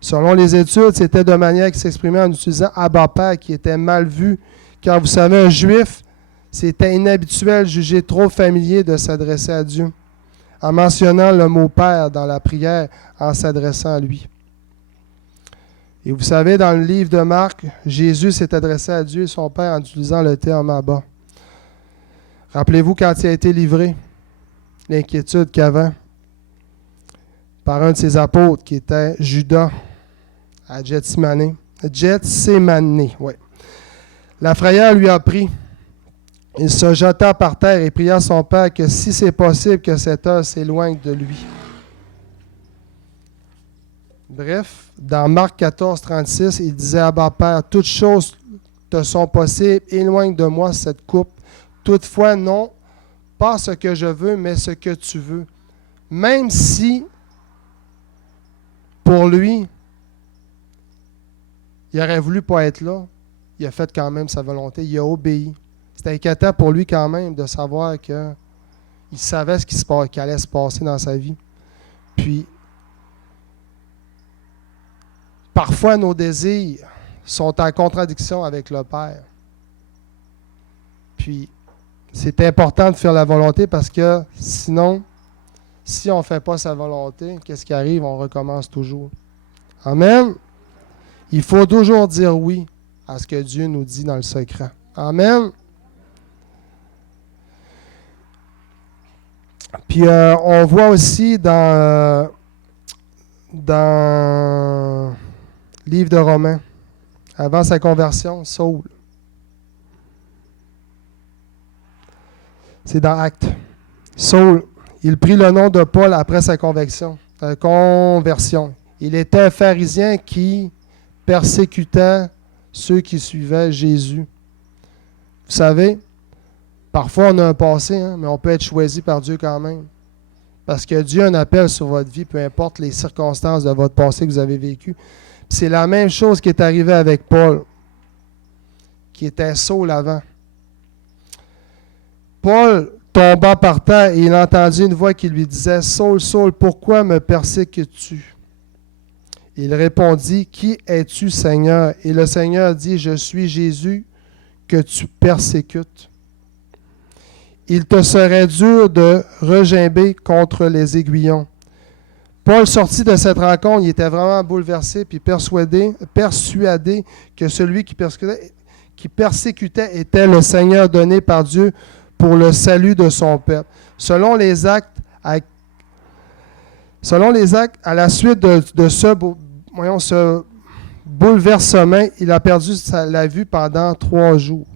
Selon les études, c'était de manière qui s'exprimait en utilisant Abba Père, qui était mal vu, car vous savez, un Juif, C'était inhabituel, jugé trop familier de s'adresser à Dieu, en mentionnant le mot Père dans la prière, en s'adressant à lui. Et vous savez, dans le livre de Marc, Jésus s'est adressé à Dieu et son Père en utilisant le terme Abba. Rappelez-vous quand il a été livré, l'inquiétude qu'avait par un de ses apôtres qui était Judas à Gethsémane. Oui. La frayeur lui a pris. Il se jeta par terre et pria son Père que si c'est possible que cette heure s'éloigne de lui. Bref, dans Marc 14, 36, il disait à Abba Père, toutes choses te sont possibles, éloigne de moi cette coupe. Toutefois, non, pas ce que je veux, mais ce que tu veux. Même si, pour lui, il aurait voulu pas être là, il a fait quand même sa volonté, il a obéi. C'était inquiétant pour lui quand même de savoir qu'il savait ce qui allait se passer dans sa vie. Puis, parfois, nos désirs sont en contradiction avec le Père. Puis, c'est important de faire la volonté parce que sinon, si on ne fait pas sa volonté, qu'est-ce qui arrive? On recommence toujours. Amen. Il faut toujours dire oui à ce que Dieu nous dit dans le secret. Amen. Puis on voit aussi dans le livre de Romains, avant sa conversion, Saul. C'est dans Actes. Saul, il prit le nom de Paul après sa conversion. Il était un pharisien qui persécutait ceux qui suivaient Jésus. Vous savez, parfois on a un passé, mais on peut être choisi par Dieu quand même. Parce que Dieu a un appel sur votre vie, peu importe les circonstances de votre passé que vous avez vécu. Puis c'est la même chose qui est arrivée avec Paul, qui était Saul avant. Paul tomba par terre et il entendit une voix qui lui disait « Saul, Saul, pourquoi me persécutes-tu » Il répondit « Qui es-tu, Seigneur » Et le Seigneur dit « Je suis Jésus que tu persécutes. Il te serait dur de regimber contre les aiguillons. » Paul sortit de cette rencontre, il était vraiment bouleversé puis persuadé que celui qui persécutait était le Seigneur donné par Dieu pour le salut de son peuple. Selon les actes, à la suite de ce bouleversement, il a perdu la vue pendant 3 jours.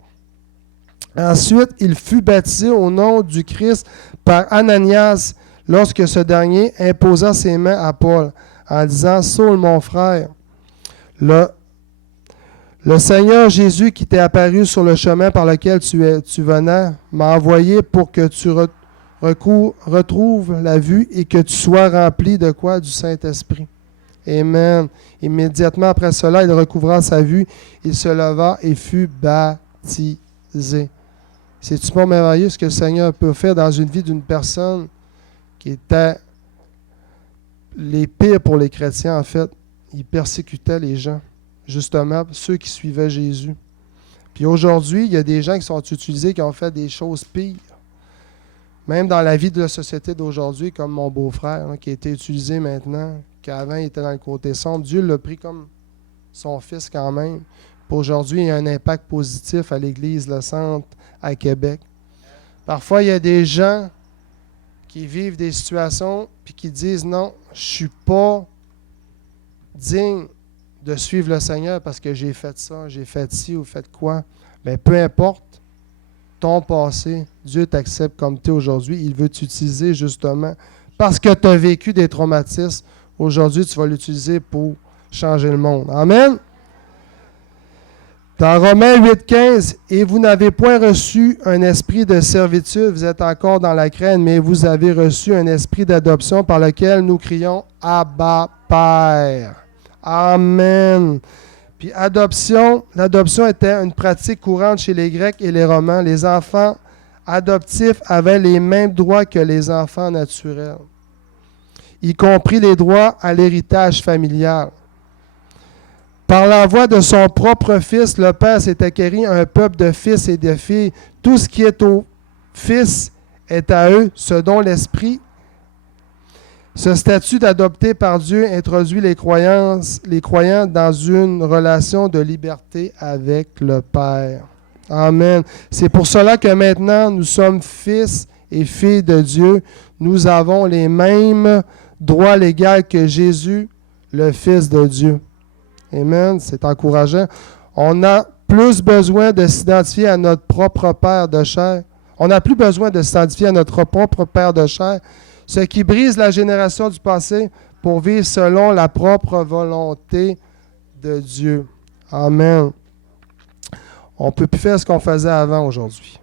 Ensuite, il fut baptisé au nom du Christ par Ananias lorsque ce dernier imposa ses mains à Paul en disant « Saul, mon frère, le Seigneur Jésus qui t'est apparu sur le chemin par lequel tu venais m'a envoyé pour que tu retrouves la vue et que tu sois rempli de quoi? Du Saint-Esprit. » Amen. Immédiatement après cela, il recouvra sa vue, il se leva et fut baptisé. C'est-tu pas merveilleux ce que le Seigneur peut faire dans une vie d'une personne qui était les pires pour les chrétiens, en fait? Il persécutait les gens, justement, ceux qui suivaient Jésus. Puis aujourd'hui, il y a des gens qui sont utilisés, qui ont fait des choses pires. Même dans la vie de la société d'aujourd'hui, comme mon beau-frère, qui a été utilisé maintenant, qu'avant il était dans le côté sombre. Dieu l'a pris comme son fils quand même. Puis aujourd'hui, il y a un impact positif à l'Église Le Centre à Québec. Parfois, il y a des gens qui vivent des situations puis qui disent non, je ne suis pas digne de suivre le Seigneur parce que j'ai fait ça, j'ai fait ci ou fait quoi. Bien, peu importe ton passé, Dieu t'accepte comme tu es aujourd'hui. Il veut t'utiliser justement parce que tu as vécu des traumatismes. Aujourd'hui, tu vas l'utiliser pour changer le monde. Amen. Dans Romains 8,15, « Et vous n'avez point reçu un esprit de servitude, vous êtes encore dans la crainte, mais vous avez reçu un esprit d'adoption par lequel nous crions « Abba, Père ». Amen. Puis l'adoption était une pratique courante chez les Grecs et les Romains. Les enfants adoptifs avaient les mêmes droits que les enfants naturels, y compris les droits à l'héritage familial. Par l'envoi de son propre Fils, le Père s'est acquéri un peuple de fils et de filles. Tout ce qui est au Fils est à eux, ce dont l'Esprit. Ce statut d'adopté par Dieu introduit les croyants dans une relation de liberté avec le Père. Amen. C'est pour cela que maintenant, nous sommes fils et filles de Dieu. Nous avons les mêmes droits légaux que Jésus, le Fils de Dieu. Amen. C'est encourageant. On n'a plus besoin de s'identifier à notre propre père de chair. On n'a plus besoin de s'identifier à notre propre père de chair, ce qui brise la génération du passé pour vivre selon la propre volonté de Dieu. Amen. On ne peut plus faire ce qu'on faisait avant aujourd'hui.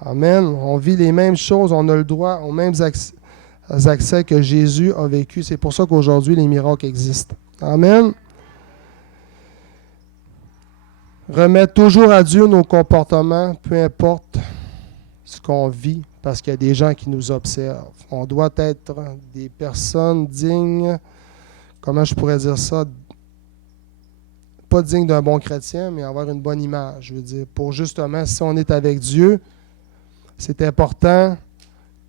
Amen. On vit les mêmes choses, on a le droit aux mêmes accès que Jésus a vécu. C'est pour ça qu'aujourd'hui, les miracles existent. Amen. Remettre toujours à Dieu nos comportements, peu importe ce qu'on vit, parce qu'il y a des gens qui nous observent. On doit être des personnes dignes, comment je pourrais dire ça, pas dignes d'un bon chrétien, mais avoir une bonne image. Je veux dire, pour justement, si on est avec Dieu, c'est important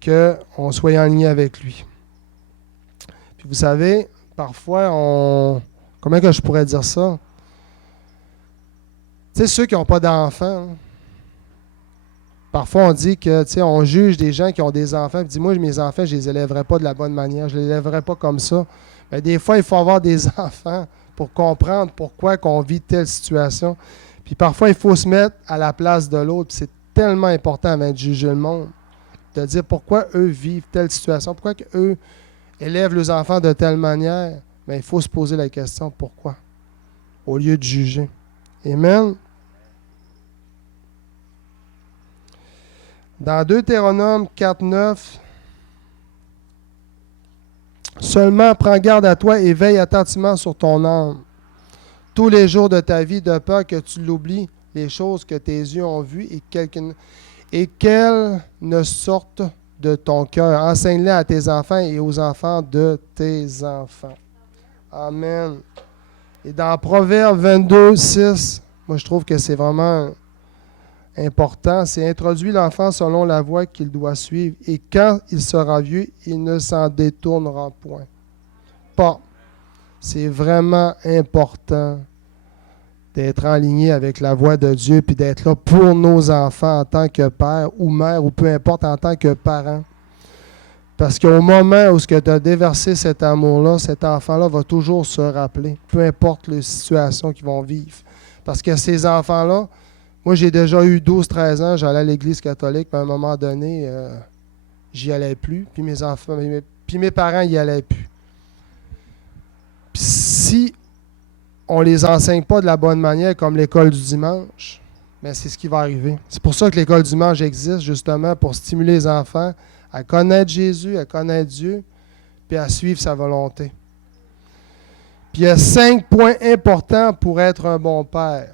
qu'on soit en ligne avec lui. Puis vous savez, parfois, comment que je pourrais dire ça? Tu sais, ceux qui n'ont pas d'enfants, parfois on dit que, tu sais, on juge des gens qui ont des enfants, puis dit, moi, mes enfants, je ne les élèverai pas de la bonne manière, je ne les élèverai pas comme ça. Mais des fois, il faut avoir des enfants pour comprendre pourquoi on vit telle situation. Puis parfois, il faut se mettre à la place de l'autre, puis c'est tellement important avant de juger le monde, de dire pourquoi eux vivent telle situation, pourquoi eux élèvent leurs enfants de telle manière. Mais il faut se poser la question, pourquoi, au lieu de juger. Amen. Dans Deutéronome 4:9, « Seulement prends garde à toi et veille attentivement sur ton âme, tous les jours de ta vie, de peur que tu l'oublies, les choses que tes yeux ont vues et qu'elles ne sortent de ton cœur. Enseigne-les à tes enfants et aux enfants de tes enfants. » Amen. Et dans Proverbe 22:6, moi je trouve que c'est vraiment important, c'est introduire l'enfant selon la voie qu'il doit suivre. Et quand il sera vieux, il ne s'en détournera point. Pas. C'est vraiment important d'être aligné avec la voie de Dieu puis d'être là pour nos enfants en tant que père ou mère ou peu importe en tant que parent. Parce qu'au moment où tu as déversé cet amour-là, cet enfant-là va toujours se rappeler, peu importe les situations qu'ils vont vivre. Parce que ces enfants-là, moi, j'ai déjà eu 12-13 ans, j'allais à l'église catholique, puis à un moment donné, j'y allais plus, puis mes enfants, puis mes parents n'y allaient plus. Puis si on ne les enseigne pas de la bonne manière, comme l'école du dimanche, bien, c'est ce qui va arriver. C'est pour ça que l'école du dimanche existe, justement, pour stimuler les enfants à connaître Jésus, à connaître Dieu, puis à suivre sa volonté. Puis il y a 5 points importants pour être un bon père.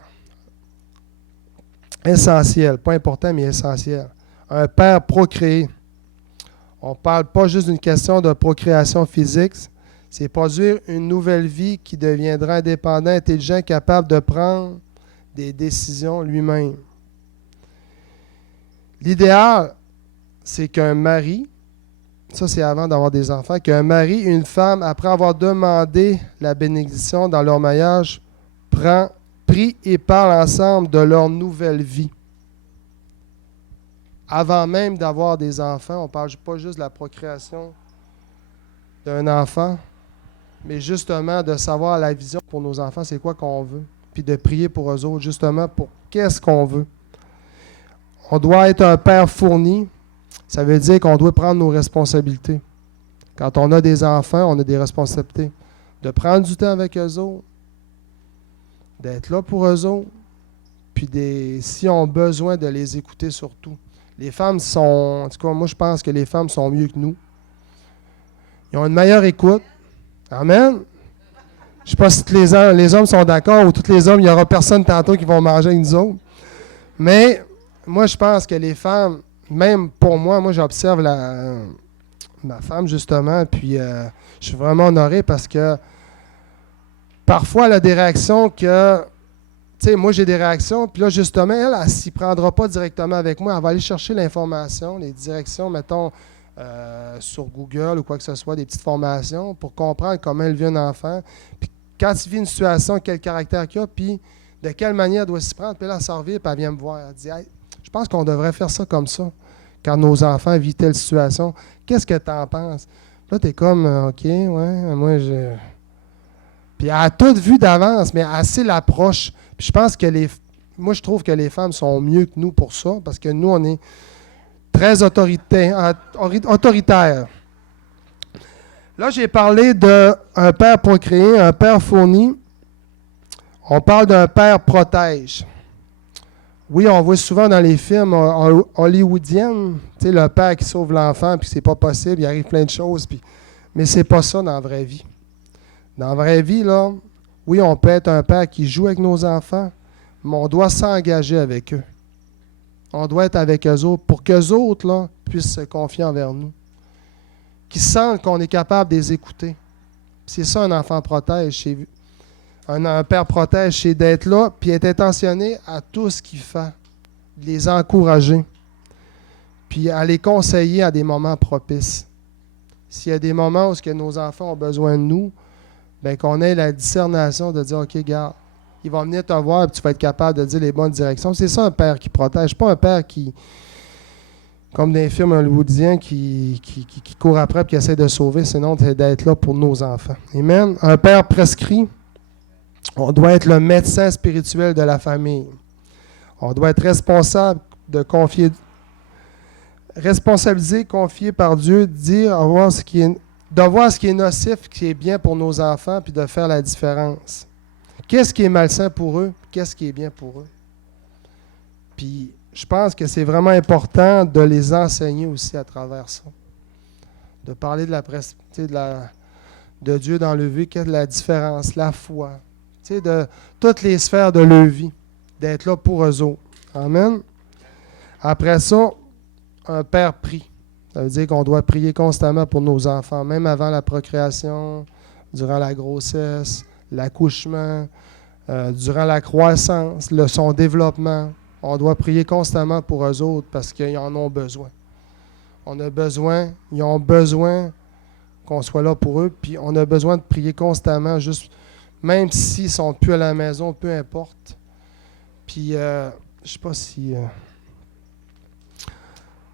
Essentiel, pas important, mais essentiel. Un père procréé. On ne parle pas juste d'une question de procréation physique, c'est produire une nouvelle vie qui deviendra indépendant, intelligent, capable de prendre des décisions lui-même. L'idéal, c'est qu'un mari, ça c'est avant d'avoir des enfants, qu'un mari et une femme, après avoir demandé la bénédiction dans leur mariage, prient et parlent ensemble de leur nouvelle vie. Avant même d'avoir des enfants, on ne parle pas juste de la procréation d'un enfant, mais justement de savoir la vision pour nos enfants, c'est quoi qu'on veut, puis de prier pour eux autres, justement pour qu'est-ce qu'on veut. On doit être un père fourni, ça veut dire qu'on doit prendre nos responsabilités. Quand on a des enfants, on a des responsabilités. De prendre du temps avec eux autres, d'être là pour eux autres, puis si on a besoin de les écouter surtout. Les femmes sont, en tout cas, moi je pense que les femmes sont mieux que nous. Ils ont une meilleure écoute. Amen. Je ne sais pas si tous les hommes sont d'accord ou tous les hommes, il n'y aura personne tantôt qui vont manger avec nous autres. Mais moi je pense que les femmes, même pour moi j'observe ma femme justement, puis je suis vraiment honoré parce que parfois, elle a des réactions que, tu sais, moi, j'ai des réactions, puis là, justement, elle ne s'y prendra pas directement avec moi. Elle va aller chercher l'information, les directions, mettons, sur Google ou quoi que ce soit, des petites formations pour comprendre comment elle vit un enfant. Puis quand il vit une situation, quel caractère qu'il a, puis de quelle manière elle doit s'y prendre. Puis là, elle s'en revient, puis elle vient me voir. Elle dit, hey, je pense qu'on devrait faire ça comme ça quand nos enfants vivent telle situation. Qu'est-ce que tu en penses? Là, tu es comme, OK, ouais, moi, je... Puis elle a tout vu d'avance, mais assez l'approche. Puis je pense que moi, je trouve que les femmes sont mieux que nous pour ça, parce que nous, on est très autoritaires. Là, j'ai parlé d'un père procréé, un père fourni. On parle d'un père protège. Oui, on voit souvent dans les films hollywoodiens, tu sais, le père qui sauve l'enfant, puis c'est pas possible, il arrive plein de choses, mais c'est pas ça dans la vraie vie. Dans la vraie vie, là, oui, on peut être un père qui joue avec nos enfants, mais on doit s'engager avec eux. On doit être avec eux autres pour qu'eux autres là, puissent se confier envers nous. Qu'ils sentent qu'on est capable de les écouter. C'est ça un enfant protège. Un père protège, c'est d'être là puis être intentionné à tout ce qu'il fait. De les encourager. Puis à les conseiller à des moments propices. S'il y a des moments où nos enfants ont besoin de nous, bien qu'on ait la discernation de dire, OK, garde, il va venir te voir et tu vas être capable de dire les bonnes directions. C'est ça un père qui protège, pas un père qui, comme dans les films hollywoodiens, qui court après et qui essaie de sauver, sinon c'est d'être là pour nos enfants. Amen. Un père prescrit, on doit être le médecin spirituel de la famille. On doit être responsable de confier, responsabilisé, confié par Dieu, de voir ce qui est nocif, ce qui est bien pour nos enfants, puis de faire la différence. Qu'est-ce qui est malsain pour eux? Qu'est-ce qui est bien pour eux? Puis, je pense que c'est vraiment important de les enseigner aussi à travers ça. De parler de Dieu dans le vie, quelle est la différence, la foi, de toutes les sphères de leur vie, d'être là pour eux autres. Amen. Après ça, un père prie. Ça veut dire qu'on doit prier constamment pour nos enfants, même avant la procréation, durant la grossesse, l'accouchement, durant la croissance, son développement. On doit prier constamment pour eux autres parce qu'ils en ont besoin. Ils ont besoin qu'on soit là pour eux, puis on a besoin de prier constamment, juste même s'ils ne sont plus à la maison, peu importe. Puis, je ne sais pas si...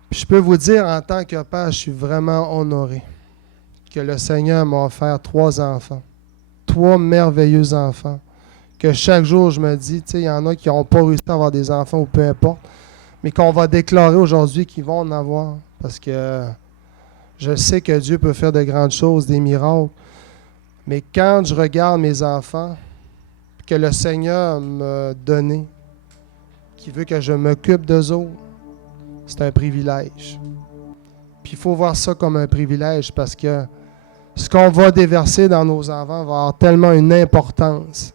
Puis je peux vous dire, en tant que père, je suis vraiment honoré que le Seigneur m'a offert 3 enfants. 3 merveilleux enfants. Que chaque jour, je me dis, il y en a qui n'ont pas réussi à avoir des enfants ou peu importe, mais qu'on va déclarer aujourd'hui qu'ils vont en avoir. Parce que je sais que Dieu peut faire de grandes choses, des miracles. Mais quand je regarde mes enfants, que le Seigneur m'a donné, qui veut que je m'occupe d'eux autres, c'est un privilège. Puis il faut voir ça comme un privilège parce que ce qu'on va déverser dans nos enfants va avoir tellement une importance.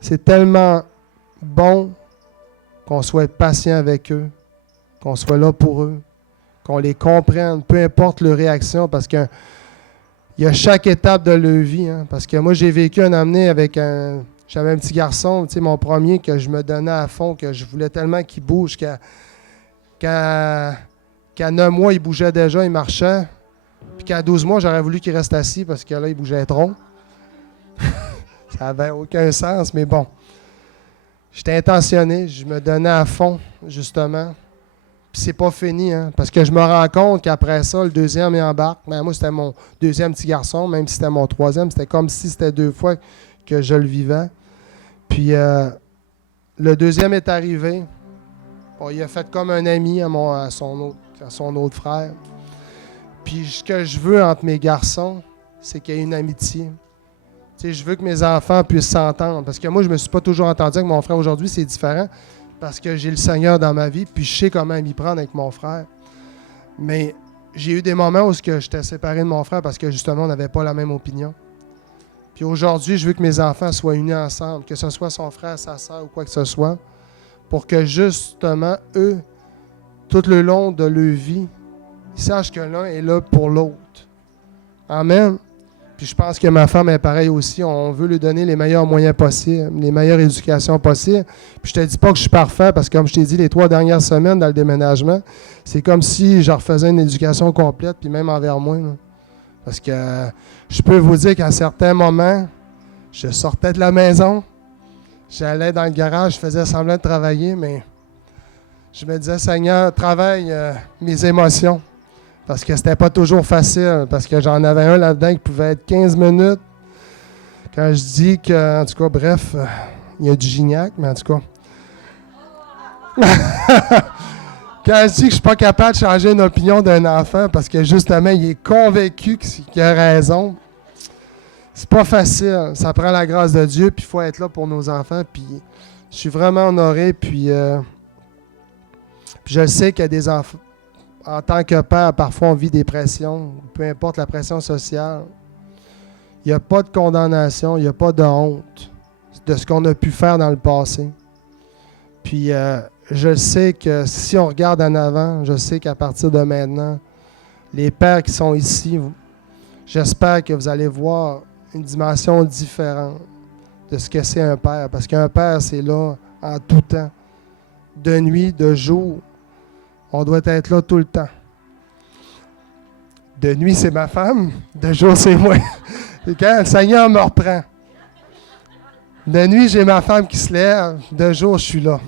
C'est tellement bon qu'on soit patient avec eux, qu'on soit là pour eux, qu'on les comprenne, peu importe leur réaction, parce qu'il y a chaque étape de leur vie. Hein, parce que moi, j'ai vécu un amené avec j'avais un petit garçon, mon premier, que je me donnais à fond, que je voulais tellement qu'il bouge, qu'à 9 mois, il bougeait déjà, il marchait. Puis qu'à 12 mois, j'aurais voulu qu'il reste assis parce que là, il bougeait trop. Ça n'avait aucun sens, mais bon. J'étais intentionné, je me donnais à fond, justement. Puis c'est pas fini, hein, parce que je me rends compte qu'après ça, le deuxième, il embarque. Ben, moi, c'était mon deuxième petit garçon, même si c'était mon troisième. C'était comme si c'était 2 fois que je le vivais. Puis le deuxième est arrivé. Bon, il a fait comme un ami à son autre frère. Puis ce que je veux entre mes garçons, c'est qu'il y ait une amitié. Je veux que mes enfants puissent s'entendre. Parce que moi, je ne me suis pas toujours entendu avec mon frère. Aujourd'hui, c'est différent. Parce que j'ai le Seigneur dans ma vie, puis je sais comment m'y prendre avec mon frère. Mais j'ai eu des moments où j'étais séparé de mon frère parce que justement, on n'avait pas la même opinion. Puis aujourd'hui, je veux que mes enfants soient unis ensemble, que ce soit son frère, sa soeur ou quoi que ce soit, pour que justement, eux, tout le long de leur vie, ils sachent que l'un est là pour l'autre. Amen. Puis je pense que ma femme est pareille aussi. On veut lui donner les meilleurs moyens possibles, les meilleures éducations possibles. Puis je te dis pas que je suis parfait, parce que comme je t'ai dit, les 3 dernières semaines dans le déménagement, c'est comme si je refaisais une éducation complète, puis même envers moi. Là. Parce que je peux vous dire qu'à certains moments, je sortais de la maison, j'allais dans le garage, je faisais semblant de travailler, mais je me disais, Seigneur, travaille mes émotions. Parce que c'était pas toujours facile, parce que j'en avais un là-dedans qui pouvait être 15 minutes. Quand je dis que, en tout cas, bref, il y a du gignac, mais en tout cas. Quand je dis que je suis pas capable de changer une opinion d'un enfant parce que justement, il est convaincu qu'il a raison, c'est pas facile. Ça prend la grâce de Dieu, puis il faut être là pour nos enfants. Puis je suis vraiment honoré, puis je sais qu'il y a des enfants. En tant que père, parfois on vit des pressions, peu importe la pression sociale. Il n'y a pas de condamnation, il n'y a pas de honte de ce qu'on a pu faire dans le passé. Puis je sais que si on regarde en avant, je sais qu'à partir de maintenant, les pères qui sont ici, j'espère que vous allez voir une dimension différente de ce que c'est un père. Parce qu'un père, c'est là en tout temps, de nuit, de jour. On doit être là tout le temps. De nuit, c'est ma femme. De jour, c'est moi. Et quand le Seigneur me reprend. De nuit, j'ai ma femme qui se lève. De jour, je suis là.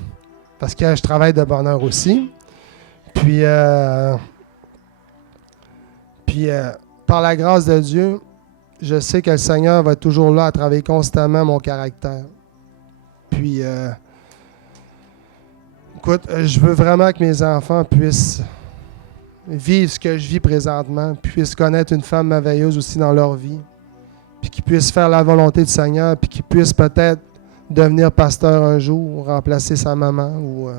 Parce que je travaille de bonne heure aussi. Puis par la grâce de Dieu, je sais que le Seigneur va être toujours là à travailler constamment mon caractère. Puis... écoute, je veux vraiment que mes enfants puissent vivre ce que je vis présentement, puissent connaître une femme merveilleuse aussi dans leur vie, puis qu'ils puissent faire la volonté du Seigneur, puis qu'ils puissent peut-être devenir pasteur un jour, remplacer sa maman, ou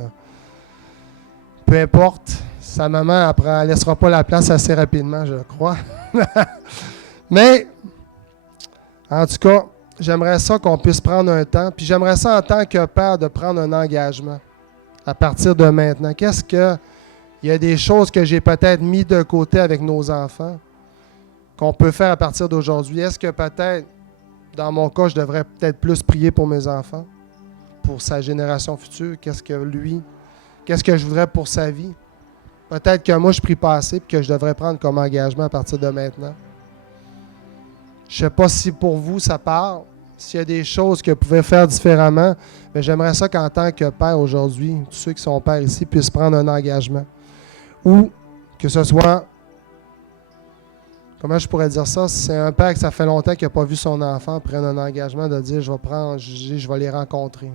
peu importe. Sa maman, elle ne laissera pas la place assez rapidement, je crois. Mais, en tout cas, j'aimerais ça qu'on puisse prendre un temps, puis j'aimerais ça en tant que père de prendre un engagement. À partir de maintenant, il y a des choses que j'ai peut-être mis de côté avec nos enfants qu'on peut faire à partir d'aujourd'hui. Est-ce que peut-être, dans mon cas, je devrais peut-être plus prier pour mes enfants, pour sa génération future? Qu'est-ce que je voudrais pour sa vie? Peut-être que moi, je prie pas assez et que je devrais prendre comme engagement à partir de maintenant. Je ne sais pas si pour vous, ça parle. S'il y a des choses que vous pouvez faire différemment, mais j'aimerais ça qu'en tant que père aujourd'hui, tous ceux qui sont pères ici puissent prendre un engagement. Ou que ce soit, comment je pourrais dire ça, si c'est un père que ça fait longtemps qu'il n'a pas vu son enfant, prendre un engagement de dire, je vais les rencontrer.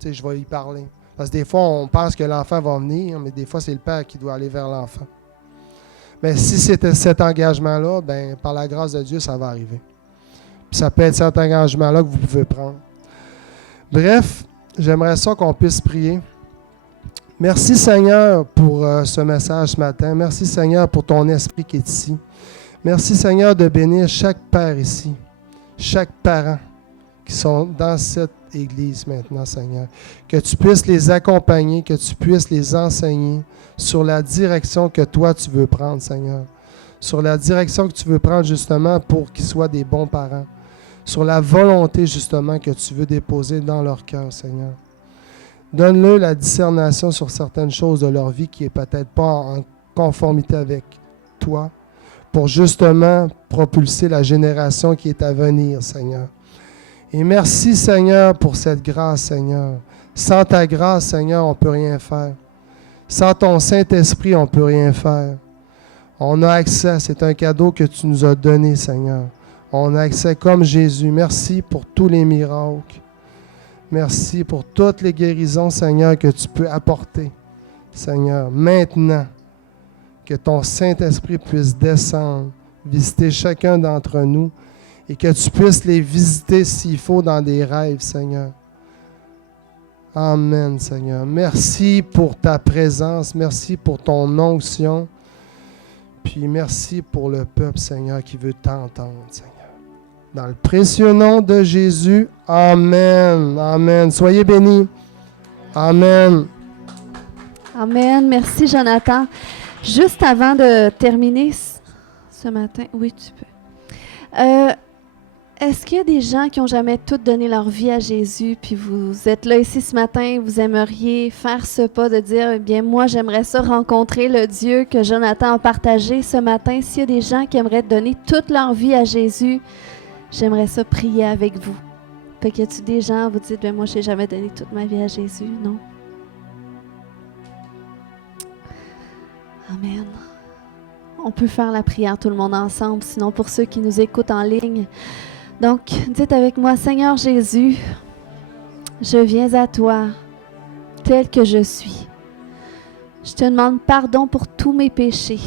Tu sais, je vais y parler. Parce que des fois, on pense que l'enfant va venir, mais des fois, c'est le père qui doit aller vers l'enfant. Mais si c'était cet engagement-là, ben, par la grâce de Dieu, ça va arriver. Puis ça peut être cet engagement-là que vous pouvez prendre. Bref, j'aimerais ça qu'on puisse prier. Merci Seigneur pour ce message ce matin. Merci Seigneur pour ton esprit qui est ici. Merci Seigneur de bénir chaque père ici, chaque parent qui sont dans cette église maintenant, Seigneur. Que tu puisses les accompagner, que tu puisses les enseigner sur la direction que toi tu veux prendre, Seigneur. Sur la direction que tu veux prendre justement pour qu'ils soient des bons parents. Sur la volonté, justement, que tu veux déposer dans leur cœur, Seigneur. Donne-leur la discernation sur certaines choses de leur vie qui n'est peut-être pas en conformité avec toi, pour justement propulser la génération qui est à venir, Seigneur. Et merci, Seigneur, pour cette grâce, Seigneur. Sans ta grâce, Seigneur, on ne peut rien faire. Sans ton Saint-Esprit, on ne peut rien faire. On a accès, c'est un cadeau que tu nous as donné, Seigneur. On a accès comme Jésus. Merci pour tous les miracles. Merci pour toutes les guérisons, Seigneur, que tu peux apporter. Seigneur, maintenant, que ton Saint-Esprit puisse descendre, visiter chacun d'entre nous et que tu puisses les visiter s'il faut dans des rêves, Seigneur. Amen, Seigneur. Merci pour ta présence. Merci pour ton onction. Puis merci pour le peuple, Seigneur, qui veut t'entendre, Seigneur. Dans le précieux nom de Jésus, Amen. Amen. Soyez bénis. Amen. Amen. Merci, Jonathan. Juste avant de terminer ce matin, oui, tu peux. Est-ce qu'il y a des gens qui n'ont jamais toutes donné leur vie à Jésus, puis vous êtes là ici ce matin, vous aimeriez faire ce pas de dire, eh bien, moi, j'aimerais ça rencontrer le Dieu que Jonathan a partagé ce matin. S'il y a des gens qui aimeraient donner toute leur vie à Jésus, j'aimerais ça prier avec vous. Fait qu'il y a-tu des gens, vous dites, bien, moi, je n'ai jamais donné toute ma vie à Jésus? Non? Amen. On peut faire la prière tout le monde ensemble, sinon pour ceux qui nous écoutent en ligne. Donc, dites avec moi, Seigneur Jésus, je viens à toi tel que je suis. Je te demande pardon pour tous mes péchés.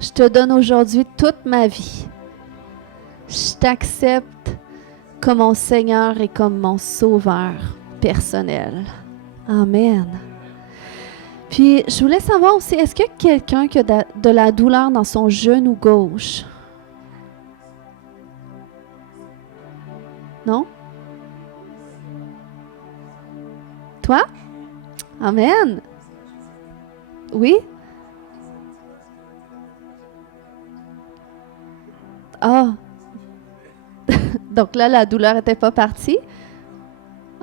Je te donne aujourd'hui toute ma vie. Je t'accepte comme mon Seigneur et comme mon Sauveur personnel. Amen. Puis, je voulais savoir aussi, est-ce qu'il y a quelqu'un qui a de la douleur dans son genou gauche? Non? Toi? Amen. Oui? Ah. Donc là, la douleur n'était pas partie?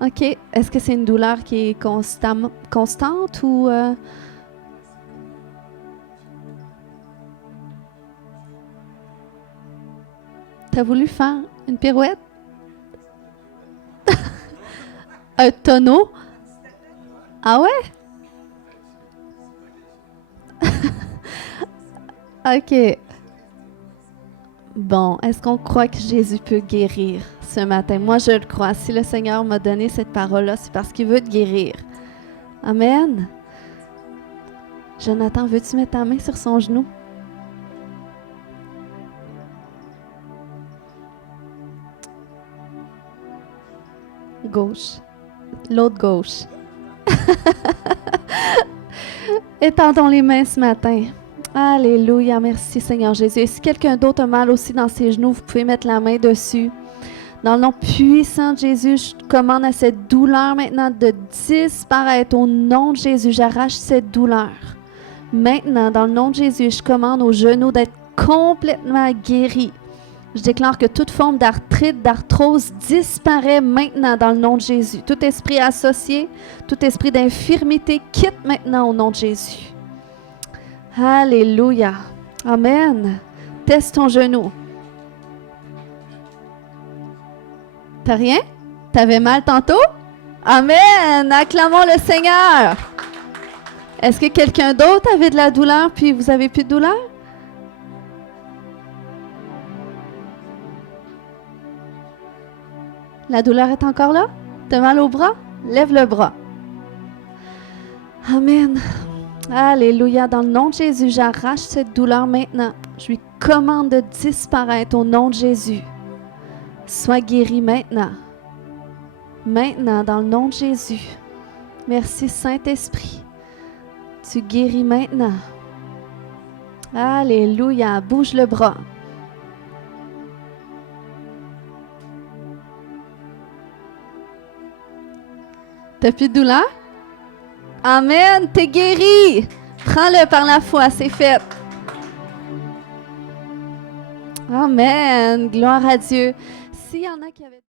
OK. Est-ce que c'est une douleur qui est constante ou... T'as voulu faire une pirouette? Un tonneau? Ah ouais? OK. Bon, est-ce qu'on croit que Jésus peut guérir ce matin? Moi, je le crois. Si le Seigneur m'a donné cette parole-là, c'est parce qu'il veut te guérir. Amen. Jonathan, veux-tu mettre ta main sur son genou? Gauche. L'autre gauche. Étendons les mains ce matin. Alléluia, merci Seigneur Jésus. Et si quelqu'un d'autre a mal aussi dans ses genoux, vous pouvez mettre la main dessus. Dans le nom puissant de Jésus, je commande à cette douleur maintenant de disparaître. Au nom de Jésus, j'arrache cette douleur. Maintenant, dans le nom de Jésus, je commande aux genoux d'être complètement guéris. Je déclare que toute forme d'arthrite, d'arthrose disparaît maintenant dans le nom de Jésus. Tout esprit associé, tout esprit d'infirmité quitte maintenant au nom de Jésus. Alléluia. Amen. Teste ton genou. T'as rien? T'avais mal tantôt? Amen. Acclamons le Seigneur. Est-ce que quelqu'un d'autre avait de la douleur puis vous avez plus de douleur? La douleur est encore là? T'as mal au bras? Lève le bras. Amen. Alléluia. Dans le nom de Jésus, j'arrache cette douleur maintenant. Je lui commande de disparaître au nom de Jésus. Sois guéri maintenant. Maintenant, dans le nom de Jésus. Merci Saint-Esprit. Tu guéris maintenant. Alléluia. Bouge le bras. T'as plus de douleur? Amen, t'es guéri. Prends-le par la foi, c'est fait. Amen, gloire à Dieu. S'il y en a qui avaient...